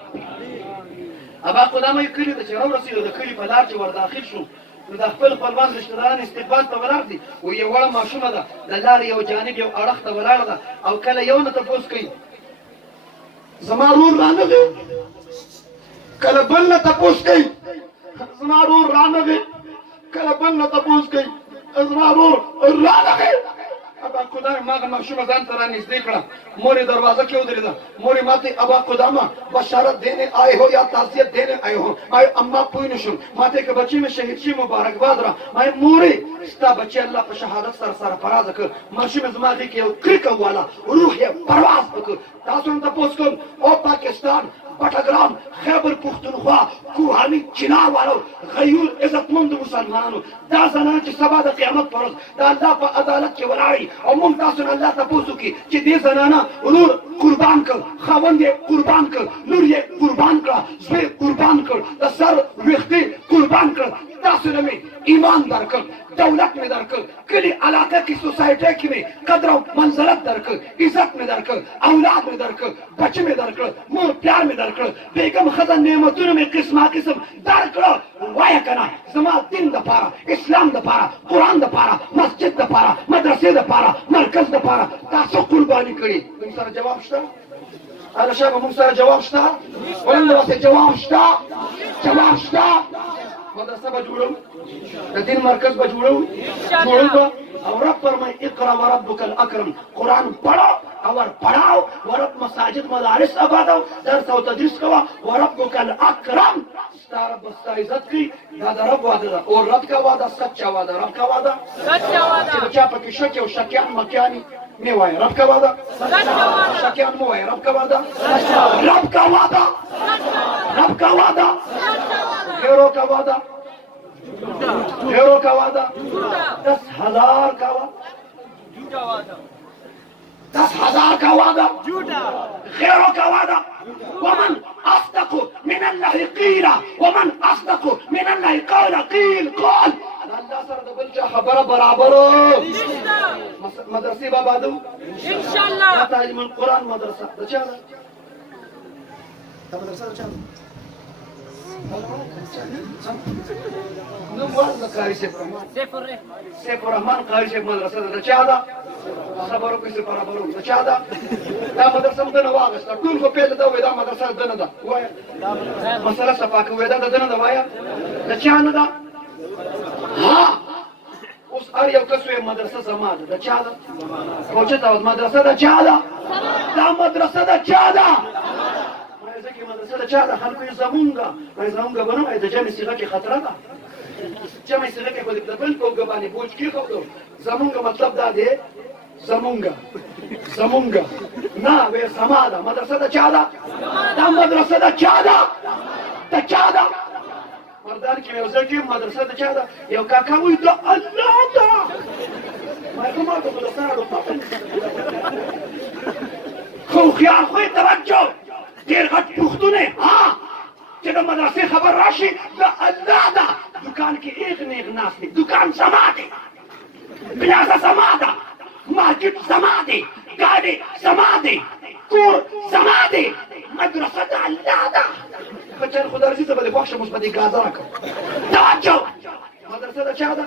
ابا قدامه یې کلي ته چې راورسېدو د کلي په لار چې ور داخل شو نو د خپل خپلوان رشته داران استقبال ته ولاړ دي و یو وړه ماشومه ده د لارې یو جانب یو اړخ ته ولاړه ده او کله یو نه تپوس کوي زما رور رانغی کله بل نه تپوس کوي زما رور رانغی کله بل نه تپوس کوي زما رور رانغی ابا قدامه ما ماشومه ځان ته رانږدې کړه مور یې دروازه کې ودرېده مور یې ماته ابا قدامه بشارت دینے آئے ہو یا تعزیت دینے آئے ہو ما اما پوی نشم ماته که بچی مې شهید شي مبارکباد را ما مورې ستا بچی الله په شهادت سره سرفراز کړ ماشومه زما دې کې یو کرکه والا روح یې پرواز وکړ تاسو نه تپوس کوم او پاکستان بټګرام خیبر پختونخوا کوهانی چنار والو غیور عزتمند مسلمانانو دا زنان چې سبا د قیامت پر ورځ د الله په عدالت کې ولاړي او موږ تاسو نه الله تپوس وکړي چې دې زنانه ورور قربان کړ خاوند یې قربان کړ لور یې قربان کړه زوی قربان کړ د سر ویښتې قربان کړ تاسو نه مې ایمان درکړ دولت مې درکړ کلي علاقه کې سوسایټۍ کې مې قدر او منزلت درکړ عزت مې درکړ اولاد مې درکړ بچه مې درکړ مور پیار مې درکړ بیګم ښځه نعمتونه مې قسمه قسم درکړه وایه که نه زما دین دپاره اسلام دپاره قرآن دپاره مسجد دپاره مدرسې دپاره مرکز دپاره تاسو قرباني کړي موږ سره جواب شته هله شابه موږ سره جواب شته ولنده واسې جواب شته جواب شته مدرسه به جوړو د دین مرکز به جوړو به او رب فرمای اقرا وربک الاکرم قرآن پڑھو اور پڑھاؤ ورب مساجد مدارس آبادو درس او تدریس کوا وربک الاکرم ستا رب ستا عزت کی دا د رب وعده ده اور رب کا وعده سچا وعده رب کا وعده سچا وعده چې چا پکې شک او شکیان مکیانی می وای رب کا وعده شکیان مو وای رب کا وعده رب کا وعده رب کا وعده غیروں کا وعدہ غیروں کا وعدہ 10,000 کا وعدہ 10,000 کا وعدہ غیروں کا وعدہ ومن اصدق من الله قيلا ومن اصدق من الله قال قيل قال الله سره د بل چا خبره برابرو مدرسې بابا دو ان شاء الله تعلیم القرآن مدرسه د چا ده مدرسه د چا ده نو واز قاری سیف الرحمن قاری سیف مدرسه د چا ده خبرو کې څه برابرو د چا ده دا مدرسه مونږ نه واغسته ټول خو پیدا دا وای دا مدرسه دنه ده وای مسله صفاکه وای دا دنه ده وای د چا نه ده ها اوس هر یو کس وای مدرسه زما ده د چا ده کوچته مدرسه د چا ده دا مدرسه د چا ده ځکه مدرسه د چا ده خلکو یې زمونږه وای زمونږه بنو د جمع صيغه کې خطر ده جمع صيغه کې خو د بل کوګه باندې بوج کې خو زمونږه مطلب دا دی زمونږه نه وې سما ده مدرسه د چا ده دا مدرسه د چا ده د چا ده مردان کې یو ځل کې مدرسه د چا ده یو کاکا وایي د الله ده ما کومه ته مدرسه راډو خو خیال خو توجه ډېر غټ پوښتنې ها چې د مدرسې خبر راشي د الله ده دکان کې ایغ نیغ ناست دی دکان زما دی پلازه زما ده مسجد زما دی ګاډی زما دی کور زما دی مدرسه د الله ده که چېرې خو درځي زه به دې خوښ شم اوس به دې ګازه راکړم توجه مدرسه د چا ده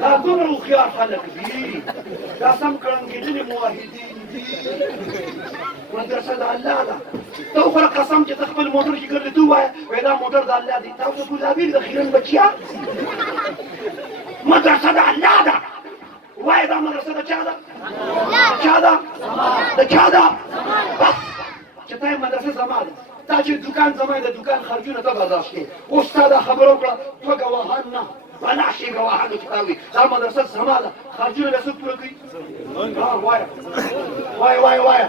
دا دومره هوښیار خلک دي دا سم کړنګېدلي موحدین دي مدرسه د الله ده ته وخوره قسم چې ته خپل موټر کې ګرځې ته ووایه وایي دا موټر د الله دی تاسو ګلابي د خیرن بچیا مدرسه د الله ده وایي دا مدرسه د چا ده د چا ده د چا ده بس چې ته یې مدرسه زما ده دا چې دکان زما د دکان خرجونه ته برداشت کړې اوس تا دا خبره وکړه ته ګواهان نه بلا شي ګواهانو چې تا وي دا مدرسه زما ده خرجونه به څوک پوره کوي وایه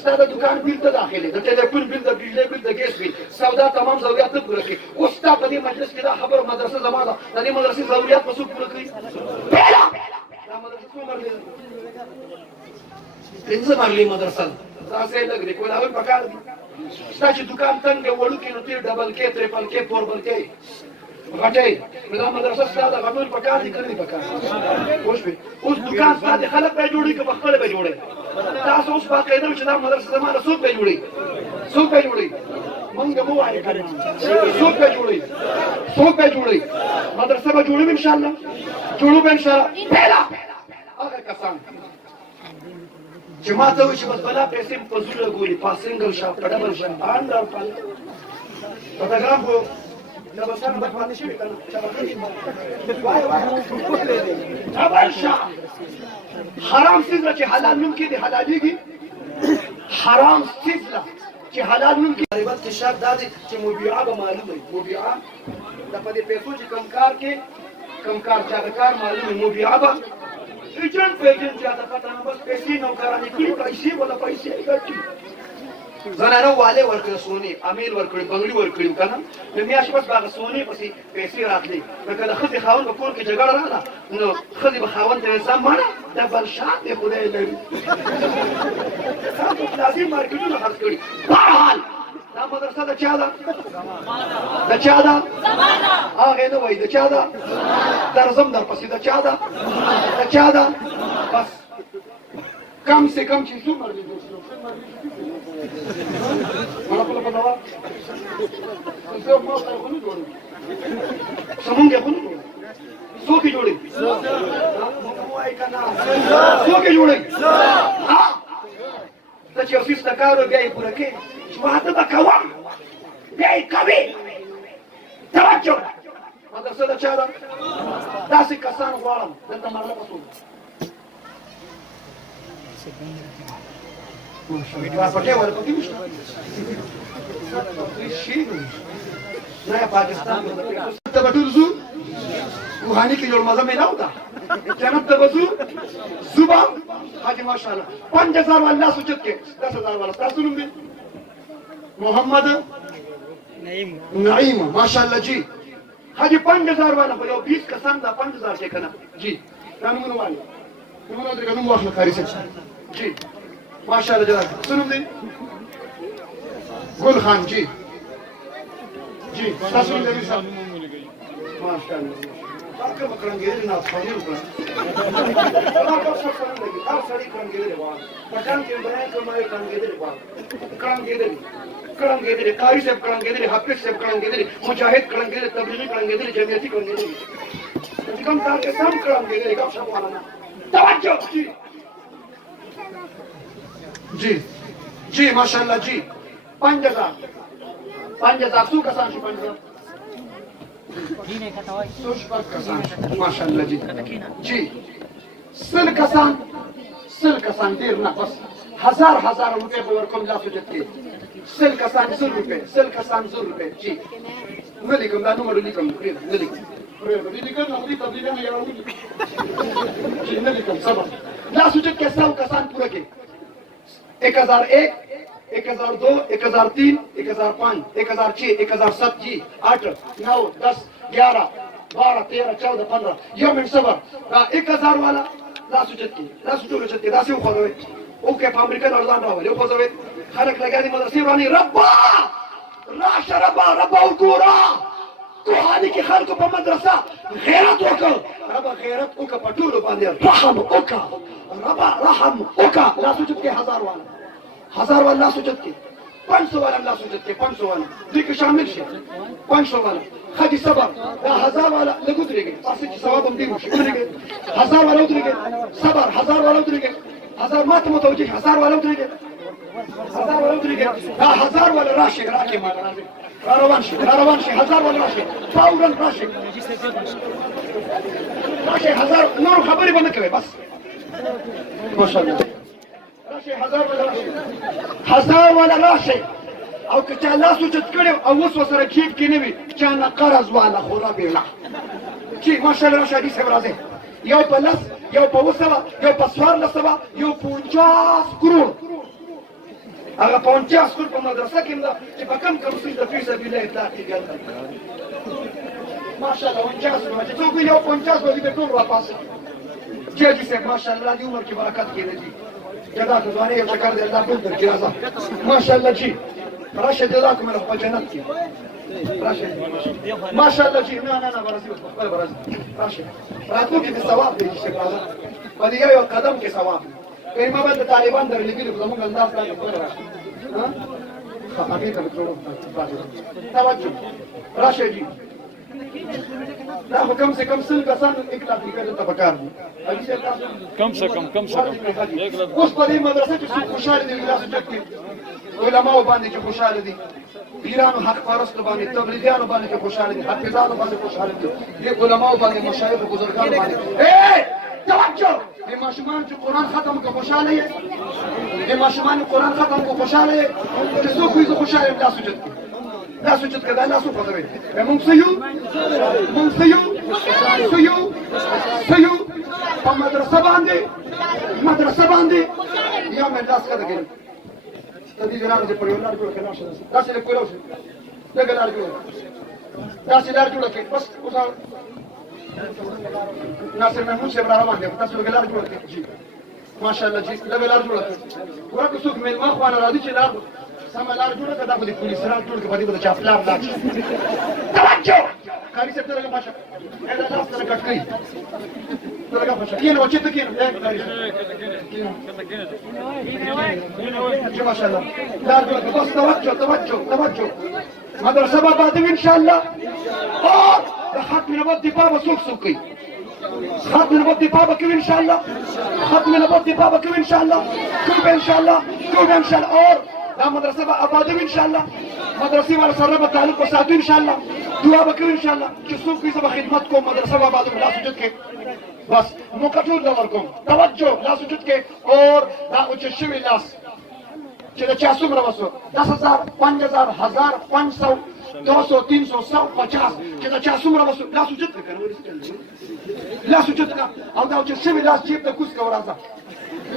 ستا د دکان بیل ته داخلې د ټلیفون بیل د بجلۍ بیل د ګیس بیل سودا تمام ضرورت ته پوره کوي اوس ستا په دې مجلس کې دا خبره مدرسه زما ده د دې مدرسې ضرورت به څوک پوره کوي دا مدرسه څو مرلې ده پنځه مرلې مدرسه ده داسې لږ دی کولاول پکار دي ستا چې دکان تنګ دی وړوکی نو تیر ډبل کې تریپل کې فوربل کې غټۍ نو دا مدرسه ستا ده غټول پکار دي کړی پکار اوس اوس دکان ستا د خلک به جوړي که پخپله به جوړي تاسو اوس باقاعده چې دا مدرسه زما ده څوک به جوړي مونږ مو وایو که نه څوک به جوړي مدرسه به جوړوي انشاءالله جوړو به انشاءالله پهلا هغه کسان چې ما ته وایي چې بس بلا پیسې په زړه ګوري په سنګل شاپ په ډبل شاپ انډر فوټوګراف خو دا به سره به باندې شوي که نه ډبل شاپ حرام څیز چې حلال نوم کې دی حلالېږي حرام څیز چې حلال نوم کې غریبت کې شرط دا دی چې مبیعه به معلومه وي مبیعه د په دې پیسو چې کم کار چا د کار معلومه مبیعه به ایجنټ په ایجنټ چاته پته نه بس پیسې نوکرانې کړي پیسې ولا پیسې ګټي زنانه والے ورکړه سونی امیل ورکړي بنگړي ورکړي کنه نو میاشت بس باغ سونی پسې پیسې راتلې نو کله خځې خاوند په کور کې جګړه راغله نو خځې به خاوند ته نظام مانه دا بل شات دی خدای لري تاسو لازم مارکیټونه خرڅ کړي بهرحال دا مدرسه د چا ده هغې نه وایي د چا ده درځم در پسې د چا ده بس کم سے کم چې څو مرلې مړه خپله په دوا څوک ما سره خو نه جوړوي زمونږ یې خو نه جوړوي څوک یې جوړوي موږ وایي که نه څوک یې جوړوي ته چې یو څیز ته کار بیا یې پوره کوې چې واده به کوم بیا یې کوې توجه مدرسه د چا ده داسې کسان غواړم دلته مرله په څوک پټې ورکوټي نشته نه پاکستان ته به ټول ځو روحاني کې جوړ مزه میلاو ده جنت ته به ځو صبح حاجي ماشاءالله 5000 والا سوچت کې 10000 والا تاسو نوم دی محمد نعیم ماشاءالله جی حاجی 5000 والا خو یو 20 کسان دا 5000 کې کنه جی دا نومونه والي نومونه درګه نوم واخله قاری صاحب جی ماشاءالله جناب سنوم دی गुल खान जी जी माशाल्लाह Bakın bakalım gelir nasıl tanıyor musun? Her sarı kan gelir var. Bakan ki buraya kılmayı kan gelir var. Kan gelir. Kan gelir. Kari sep kan gelir. Hafiz sep kan gelir. Mücahit kan gelir. Tablighi kan gelir. Cemiyeti kan gelir. Kam tarke sam kan gelir. Kap şapalana. Tavacco ji. जी जी माशाल्लाह जी 5000 su kasan şu 5000 माशाल्लाह जी जी सल कसान देर ना बस हजार रुपए बरकम ला सुजत के सल कसान 100 रुपए सल कसान 100 रुपए जी नलिकम दा नंबर लिकम नलिकम नलिकम नंबर तबलीग में यार जी नलिकम सब ला सुजत के 100 कसान पूरा के 1001 1002 1003 1005 1006 1007 जी 8 9 10 11 12 13 14 15 يوم من صبر 1000 वाला لا سجد के दासी उखोवे ओके अमेरिकन अर्दान रावले उखोवे खलक लगानी मदरसे रानी रब्बा राश रब्बा उकुरा कोहानी के खलक पे मदरसा गैरत ओका रब्बा गैरत ओका पटूलो बांधे रहम ओका रब्बा रहम ओका ला सुजद के 1000 वाला ला सुजद के 500 वाला ला सुजद के 500 वाला दिख शामिल है 500 वाला خدي صبر لا 1000 ولا لقدرك اصلك ثوابهم دي مش قدرك 1000 ولا قدرك صبر 1000 ولا قدرك 1000 ما متوجه 1000 ولا قدرك 1000 ولا قدرك لا 1000 ولا راشي ما روانشي 1000 ولا راشي فورا راشي 1000 نور خبري بنكره بس ما شاء الله راشي 1000 ولا راشي 1000 ولا راشي او که چا لاس وچت کړو او اوس وسره جیب کې نه وي چا نه قرض والا خرابې لا چې ماشاءالله راشدي صاحب راځي یو په لاس یو په وسره یو په سوار لسبا یو 50 کروڑ هغه 50 کروڑ په مدرسه کې دا چې په کم کم څه د فیصد بلا اطلاق کې ګل ماشاءالله 50 کروڑ چې څوک یو 50 ولې به ټول واپس چې صاحب ماشاءالله دې عمر کې برکت کې دي جدا ځواني یو شکر دې الله بل درکې راځه ماشاءالله جی راشد جزاكم الله خير جنتك راشد ما شاء الله جي لا برازيل راشد راتو کې ثواب دی چې راځه باندې یو قدم کې ثواب کله ما باندې طالبان درلګي د زموږ انداز لا کوي ها خفافي ته توجه راشد جی لا کم سے کم سل کسان 1 लाख रुपए ته پکار دي कम से कम 1 लाख اوس په دې مدرسې کې خوشاله دي لاس جکي علماء باندې چې خوشاله دي پیرانو حق پرست باندې تبلیغیانو باندې چې خوشاله دي حافظانو باندې خوشاله دي دې علماء باندې مشایخ بزرګان باندې توجه دې ماشومان چې قرآن ختم کو خوشاله یې دې ماشومان قرآن ختم کو خوشاله یې چې څوک یې خوشاله لا سجد لا سجد کړه لا سو پدوي موږ سيو په مدرسه باندې یا مې لاس کړه کېږي تدي جناب دې په یو لار جوړ کړه داسې له کولاو شي دغه لار جوړ داسې لار جوړ کړه بس اوس ناصر محمود صاحب روان دي تاسو له لار جوړ کړه جی ماشاءالله جی دغه لار جوړ کړه ورکه څوک مې ما خو نه راځي چې لار سم لار جوړ کړه د پولیس لار جوړ کړه په دې چافلار لاګ توجه کاری څه درګه ماشا اله لاس سره کټ کړی درګه ماشا کینه وچې ته کینه ما شاء الله لار جوړ کړه بس توجه مدرسه بعد ان شاء الله او د ختم نبوت دی بابا څوک کوي ختم نبوت دی بابا کوي ان شاء الله ختم نبوت دی بابا کوي ان شاء الله کوي ان شاء الله اور دا مدرسه آباد ان شاء الله مدرسې والا سره به تعلق وساتو ان شاء الله دعا وکړو ان شاء الله چې څوک یې به خدمت کوم مدرسه آباد لا سجد کې بس مکتوب لور کوم توجه لا سجد کې اور دا اوچ شوی لاس چې دا چا څومره وسو 10000 5000 1500 200 300 150 چې دا چا څومره وسو لا سجد لا سجد او دا اوچ شوی لاس چې په کوس کا ورازه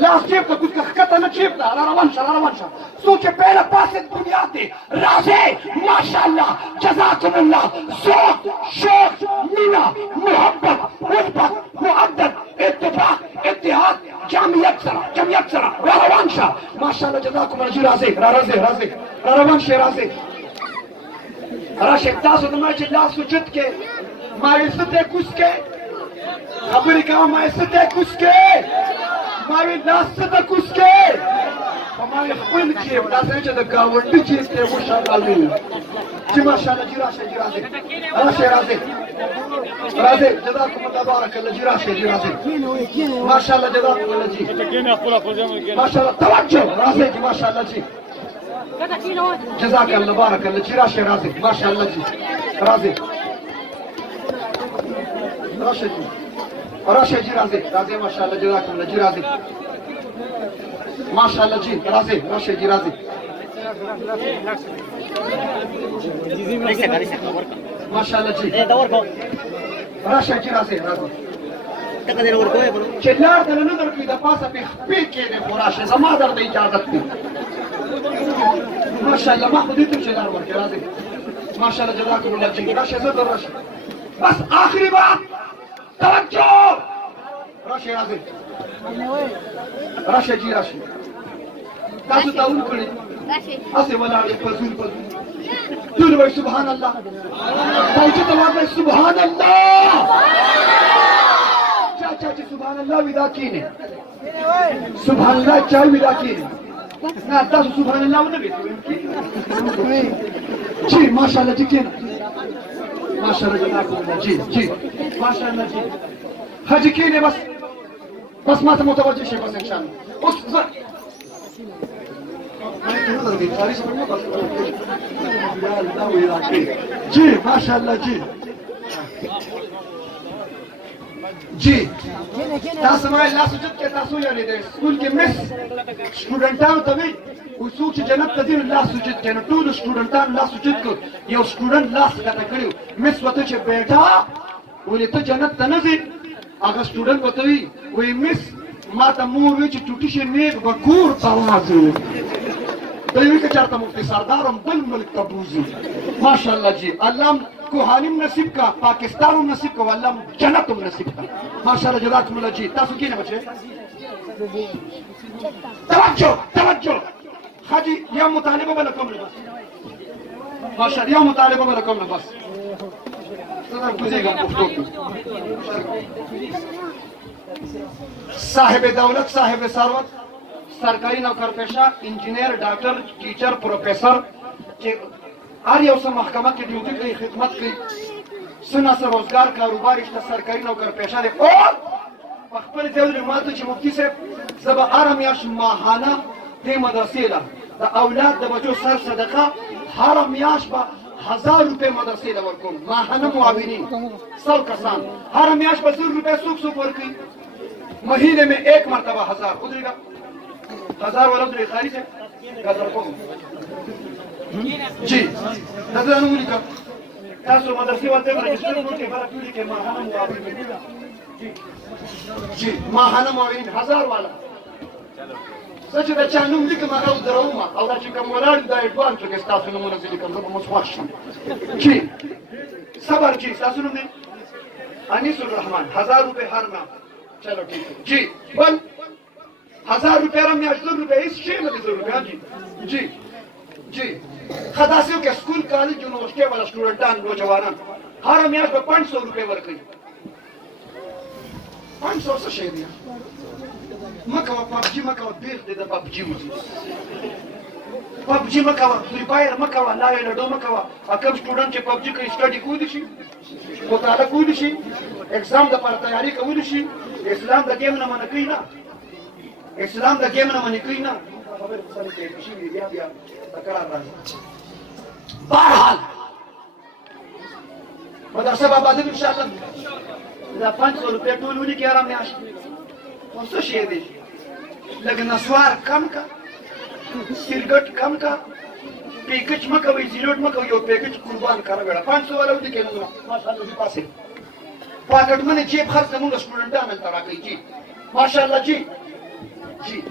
لاس جیب ته کوڅه ښکته نه چیپته را روان شه څوک چې پهله پاسې بنیاد دی راځئ ماشاءالله جزاکم الله ذوق شوق مینه محبت الفت مؤدب اتفاق اتحاد جمعیت سره را روان شه ماشاءالله جزاکم الله جی راځئ روان شي راځي راشد تاسو د ما چې لاس وجود کې ما یې ستې کوس کې خبرې کوم ما یې ستې کوس کې ما یې لاس ستې کوس کې په ما یې خپل کې داسې چې د ګاونډي چې ته مشاله جی ماشاءالله جی راشه جی راځي راځي جزاكم الله بارك الله جی راشه جی راځي ماشاءالله جزاكم الله جی ماشاءالله توجه راځي جی ماشاءالله جی جزاك الله بارك الله جی راشه راځي ماشاءالله جی راځي راشه جی راځي ماشاءالله جزاكم الله جی راځي ماشاءالله جی راشه جی راځي ماشاءالله جی راشه جی راځي چې لار دل نه درکړي د پاسه په خپې کې د خوراشه زما در د اجازه دی ماشاءالله ما خو دې ته چې لار ورکړي راځي ماشاءالله جزاكم الله جی راشه زه در راشه بس آخري بات توجه راشه راشه جی راشه تاسو تاول کړی اسه ولاړې پزول ټول وای سبحان الله پوجا ته وای سبحان الله چا سبحان الله ودا کینه سبحان الله چا ودا کینه نه تاسو سبحان الله ونه ویل جی ماشاءالله جی کینه ماشاءالله جزاكم الله جی ماشاءالله جی حاجی کینه بس ما ته متوجه شي بس ان شاء الله اوس جی ماشاءالله جی تاسو ما لا سجد کې تاسو یې د سکول کې مس سټوډنټانو ته وی وڅوک چې جنت ته دین لا سجد کې نو ټول سټوډنټان لا سجد کو یو سټوډنټ لاس کته کړو مس وته چې بیٹا ولې ته جنت ته نه ځې هغه سټوډنټ وته وی مس ما ته مور وی چې ټوټی شي نیک بکور تاوازو دوی که چارتا مفتی سردارم بل ملک تبوزی ماشاءاللہ جی اللہ کوہانیم نصیب کا پاکستانم نصیب کا واللہ جنتم نصیب کا ماشاءاللہ جزاکم اللہ جی تاسو کی نا بچے توجہ حاجی یا مطالبہ بلا کم بس ماشاءاللہ یا مطالبہ بلا کم بس صدر گزے گا پختو کی صاحب دولت صاحب ثروت सरकारी नौकर पेशा इंजीनियर डॉक्टर टीचर प्रोफेसर के हर यौ से महकमा की ड्यूटी की खिदमत की सुना से रोजगार कारोबार इश्ता सरकारी नौकर पेशा दे और पखपल जेल मातु ची मुफ्ती से जब आराम याश माहाना ते मदरसे ला द औलाद द बच्चों सर सदका हरम याश बा 1000 रुपए मदरसे ला वरकुम माहाना मुआविनीन सब कसान हरम याश बा 100 रुपए सुख वरकी महीने में एक मरतबा 1000 खुदरीगा 1000 वाला तो खाली से गदर को जी नजर अनुमति का تاسو مدرسې ورته رجسټر کوئ بار پیړي کې ماهانه معاون जी ماهانه معاون 1000 والا سچ د چانوم لیکم هغه درومه او دا چې کوم ولاړ د ایډوانس کې تاسو نمونه ځلې کوم زه مو خوښم जी صبر जी تاسو نوم انیس الرحمن 1000 روپے هر ماه चलो ठीक है जी बल 1000 रुपए रम या 100 रुपए इस शेर में 100 रुपए जी खदासियों के स्कूल कॉलेज यूनिवर्सिटी वाला स्टूडेंटान नौजवान हर म्याश में 500 रुपए वर्क 500 से शेर दिया मकावा पबजी मकावा देख दे पबजी मुझे पबजी मकावा फ्री फायर मकावा लाए लडो मकावा अकब स्टूडेंट के पबजी का स्टडी कोई दिशी मुताला कोई दिशी एग्जाम द पर तैयारी कोई दिशी इस्लाम द गेम न मन कोई ना اسلام د گیم نه منې کوي نه خبر څه کوي شي بیا تکرار راځي بهرحال مدرسه بابا د ان شاء الله دا 500 روپے ټول ونی کې آرام نه شي نو څه شي دی لکه نسوار کم کا سیرګټ کم کا پیکج مکوي زیروټ مکوي یو پیکج قربان کړه غړ 500 والا ودی کې نو ماشاءالله دې پاسه پاکټ منه جیب خرڅ موږ سټوډنټانو ته راکړي جی ماشاءالله جی जी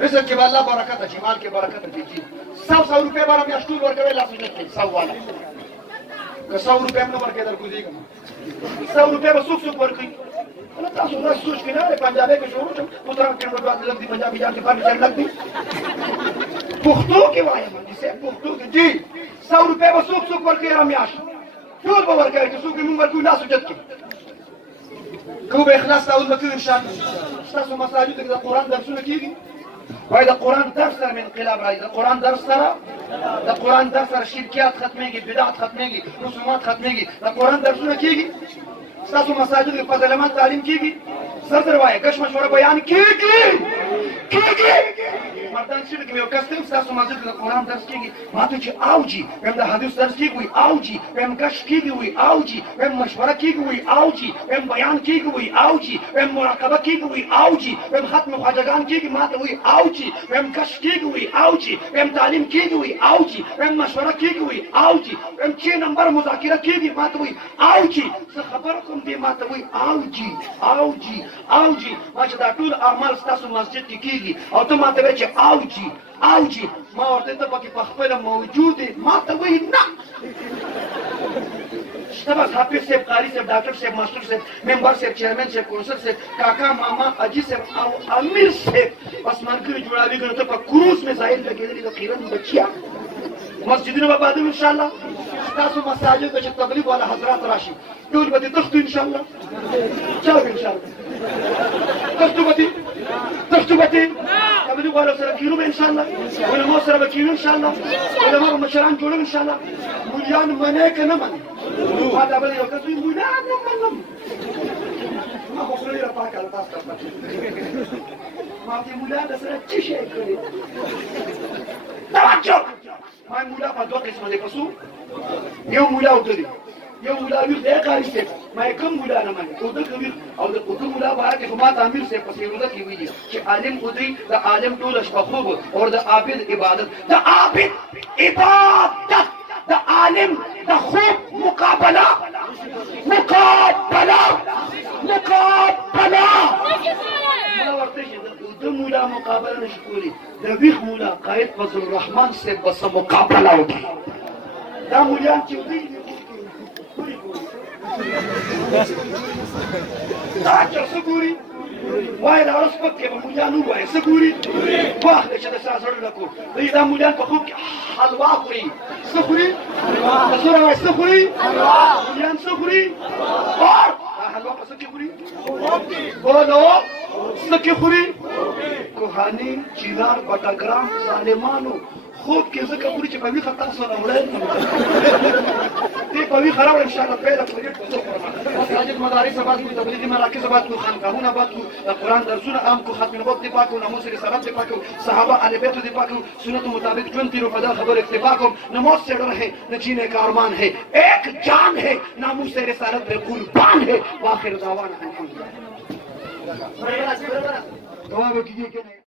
رزق के अल्लाह बरकत है माल के बरकत है जी 100 रुपए बार हम स्टूल वर्क करे ला सकते 100 वाला का 100 रुपए हम वर्क इधर गुजेगा 100 रुपए बस सुख वर्क अल्लाह तासु ना सोच के ना पंजाबी के शुरू उधर के बाद लगती पंजाबी जाके बाहर चल लगती پښتو کې وایم صاحب پښتو کې جی 100 روپۍ به څوک څوک ورکوي هره میاشت ټول به ورکوي که څوک یې مونږ ورکوي لاس اوچت کړي که به اخلاص تعود به کوي انشاءالله ستاسو مساجدو کې د قرآن درسونه کېږي وای د قرآن درس سره مې انقلاب راځي د قرآن درس سره شرکیات ختمېږي بدعت ختمېږي رسومات ختمېږي د قرآن درسونه کېږي ستاسو مساجدو کې فضل امان تعلیم کېږي سر در وایه ګش مشوره بیان کېږي مردان چې کې یو کس ته ستاسو مسجد کې د قرآن درس کېږي ماته چې آوجي ویم د حدیث درس کېږي وایي آوجي ویم ګش کېږي وایي آوجي ویم مشوره کېږي وایي آوجي ویم بیان کېږي وایي آوجي ویم مراقبه کېږي وایي آوجي ویم ختم خواجګان کېږي ماته وایي آوجي ویم ګش کېږي وایي آوجي ویم تعلیم کېږي وایي آوجي ویم مشوره کېږي وایي آوجي ویم 6 نمبر مذاکره کېږي ماته وایي آوجي څه خبره کوم دې ماته وایي آوجي ما چې دا ټول اعمال ستاسو مسجد کې کېږي او ته ماته وایې چې آوجي ما ورته ته پکې په خپله موجود یې ماته وایي نه شته بس حافظ صاحب قاري صاحب ډاکټر صاحب ماسټر صاحب ممبر صاحب چیرمین صاحب کونسل صاحب کاکا ماما اجي صاحب او امیر صاحب بس ملګري جوړاوي که ته په کروز میزایل لګېدلي د قیرن بچیا مسجدونه به بعدوي انشاءالله ستاسو مساجد ته چې تبلیغ والا حضرات راشي ټول به دې تښتو انشاءالله چاو انشاءالله تښتو به دې تبلیغ والا سره کینو به انشاءالله علماء سره به کینو انشاءالله علما به مشران جوړو انشاءالله مولیان منې که نه منې ما دا بل یو کس وایي مولیان نه منم ما خو خوله یې راپاکه ده تاسو ته ما ورته مولیان سره څه شی کړی توجه ما مولا په دوه قسمه دی پسو یو مولا اوده دی یو مولا ویښ دی قاري صاحب ما یې کوم مولا نه مني اوده که ویښ او د اوده مولا باره کې خو ما ته امیر صاحب په سیروده کې ویلي چې عالم اودري د عالم ټوله شپه خوب او د عابد عبادت د عالم د خوب مقابله مولا ورته چې د مولا مقابله نشي کولی د ویښ مولا قائد فضل الرحمن صاحب به څه مقابله وکړي دا مولیان چې دوی دا چې څه ګوري وایي دا اوس پک کې به مولیان ووایي څه ګوري ګواښ دی چې د چا زړه ډکو دوی دا مولیان په خوب کې حلوا خوري څه خوري په زوره وایي څه خوري مولیان څه خوري حلوا په څه کې خوري بولو څه کې خوري کوهاني چینار بټګرام ظالمانو خوب کې ځکه خوري چې په ویښه تاسو راوړی دې په ویښه راوړی انشاءالله پیله پرېټ به زه خورم مساجد مدارس آباد کړو تبلیغي مراکز آباد کړو خانقاهونه آباد کړو د قرآن درسونه عام کړو ختم نبوت دفاع کړو ناموس رسالت دفاع کړو صحابه اهل بیتو دفاع کړو سنتو مطابق ژوند تیرو په دا خبر اکتفا کوم نماز سے ڈر ہے نہ جینے کا ارمان ہے ایک جان ہے ناموس رسالت میں قربان ہے واخر دعوانا الحمدللہ دعا وکړئ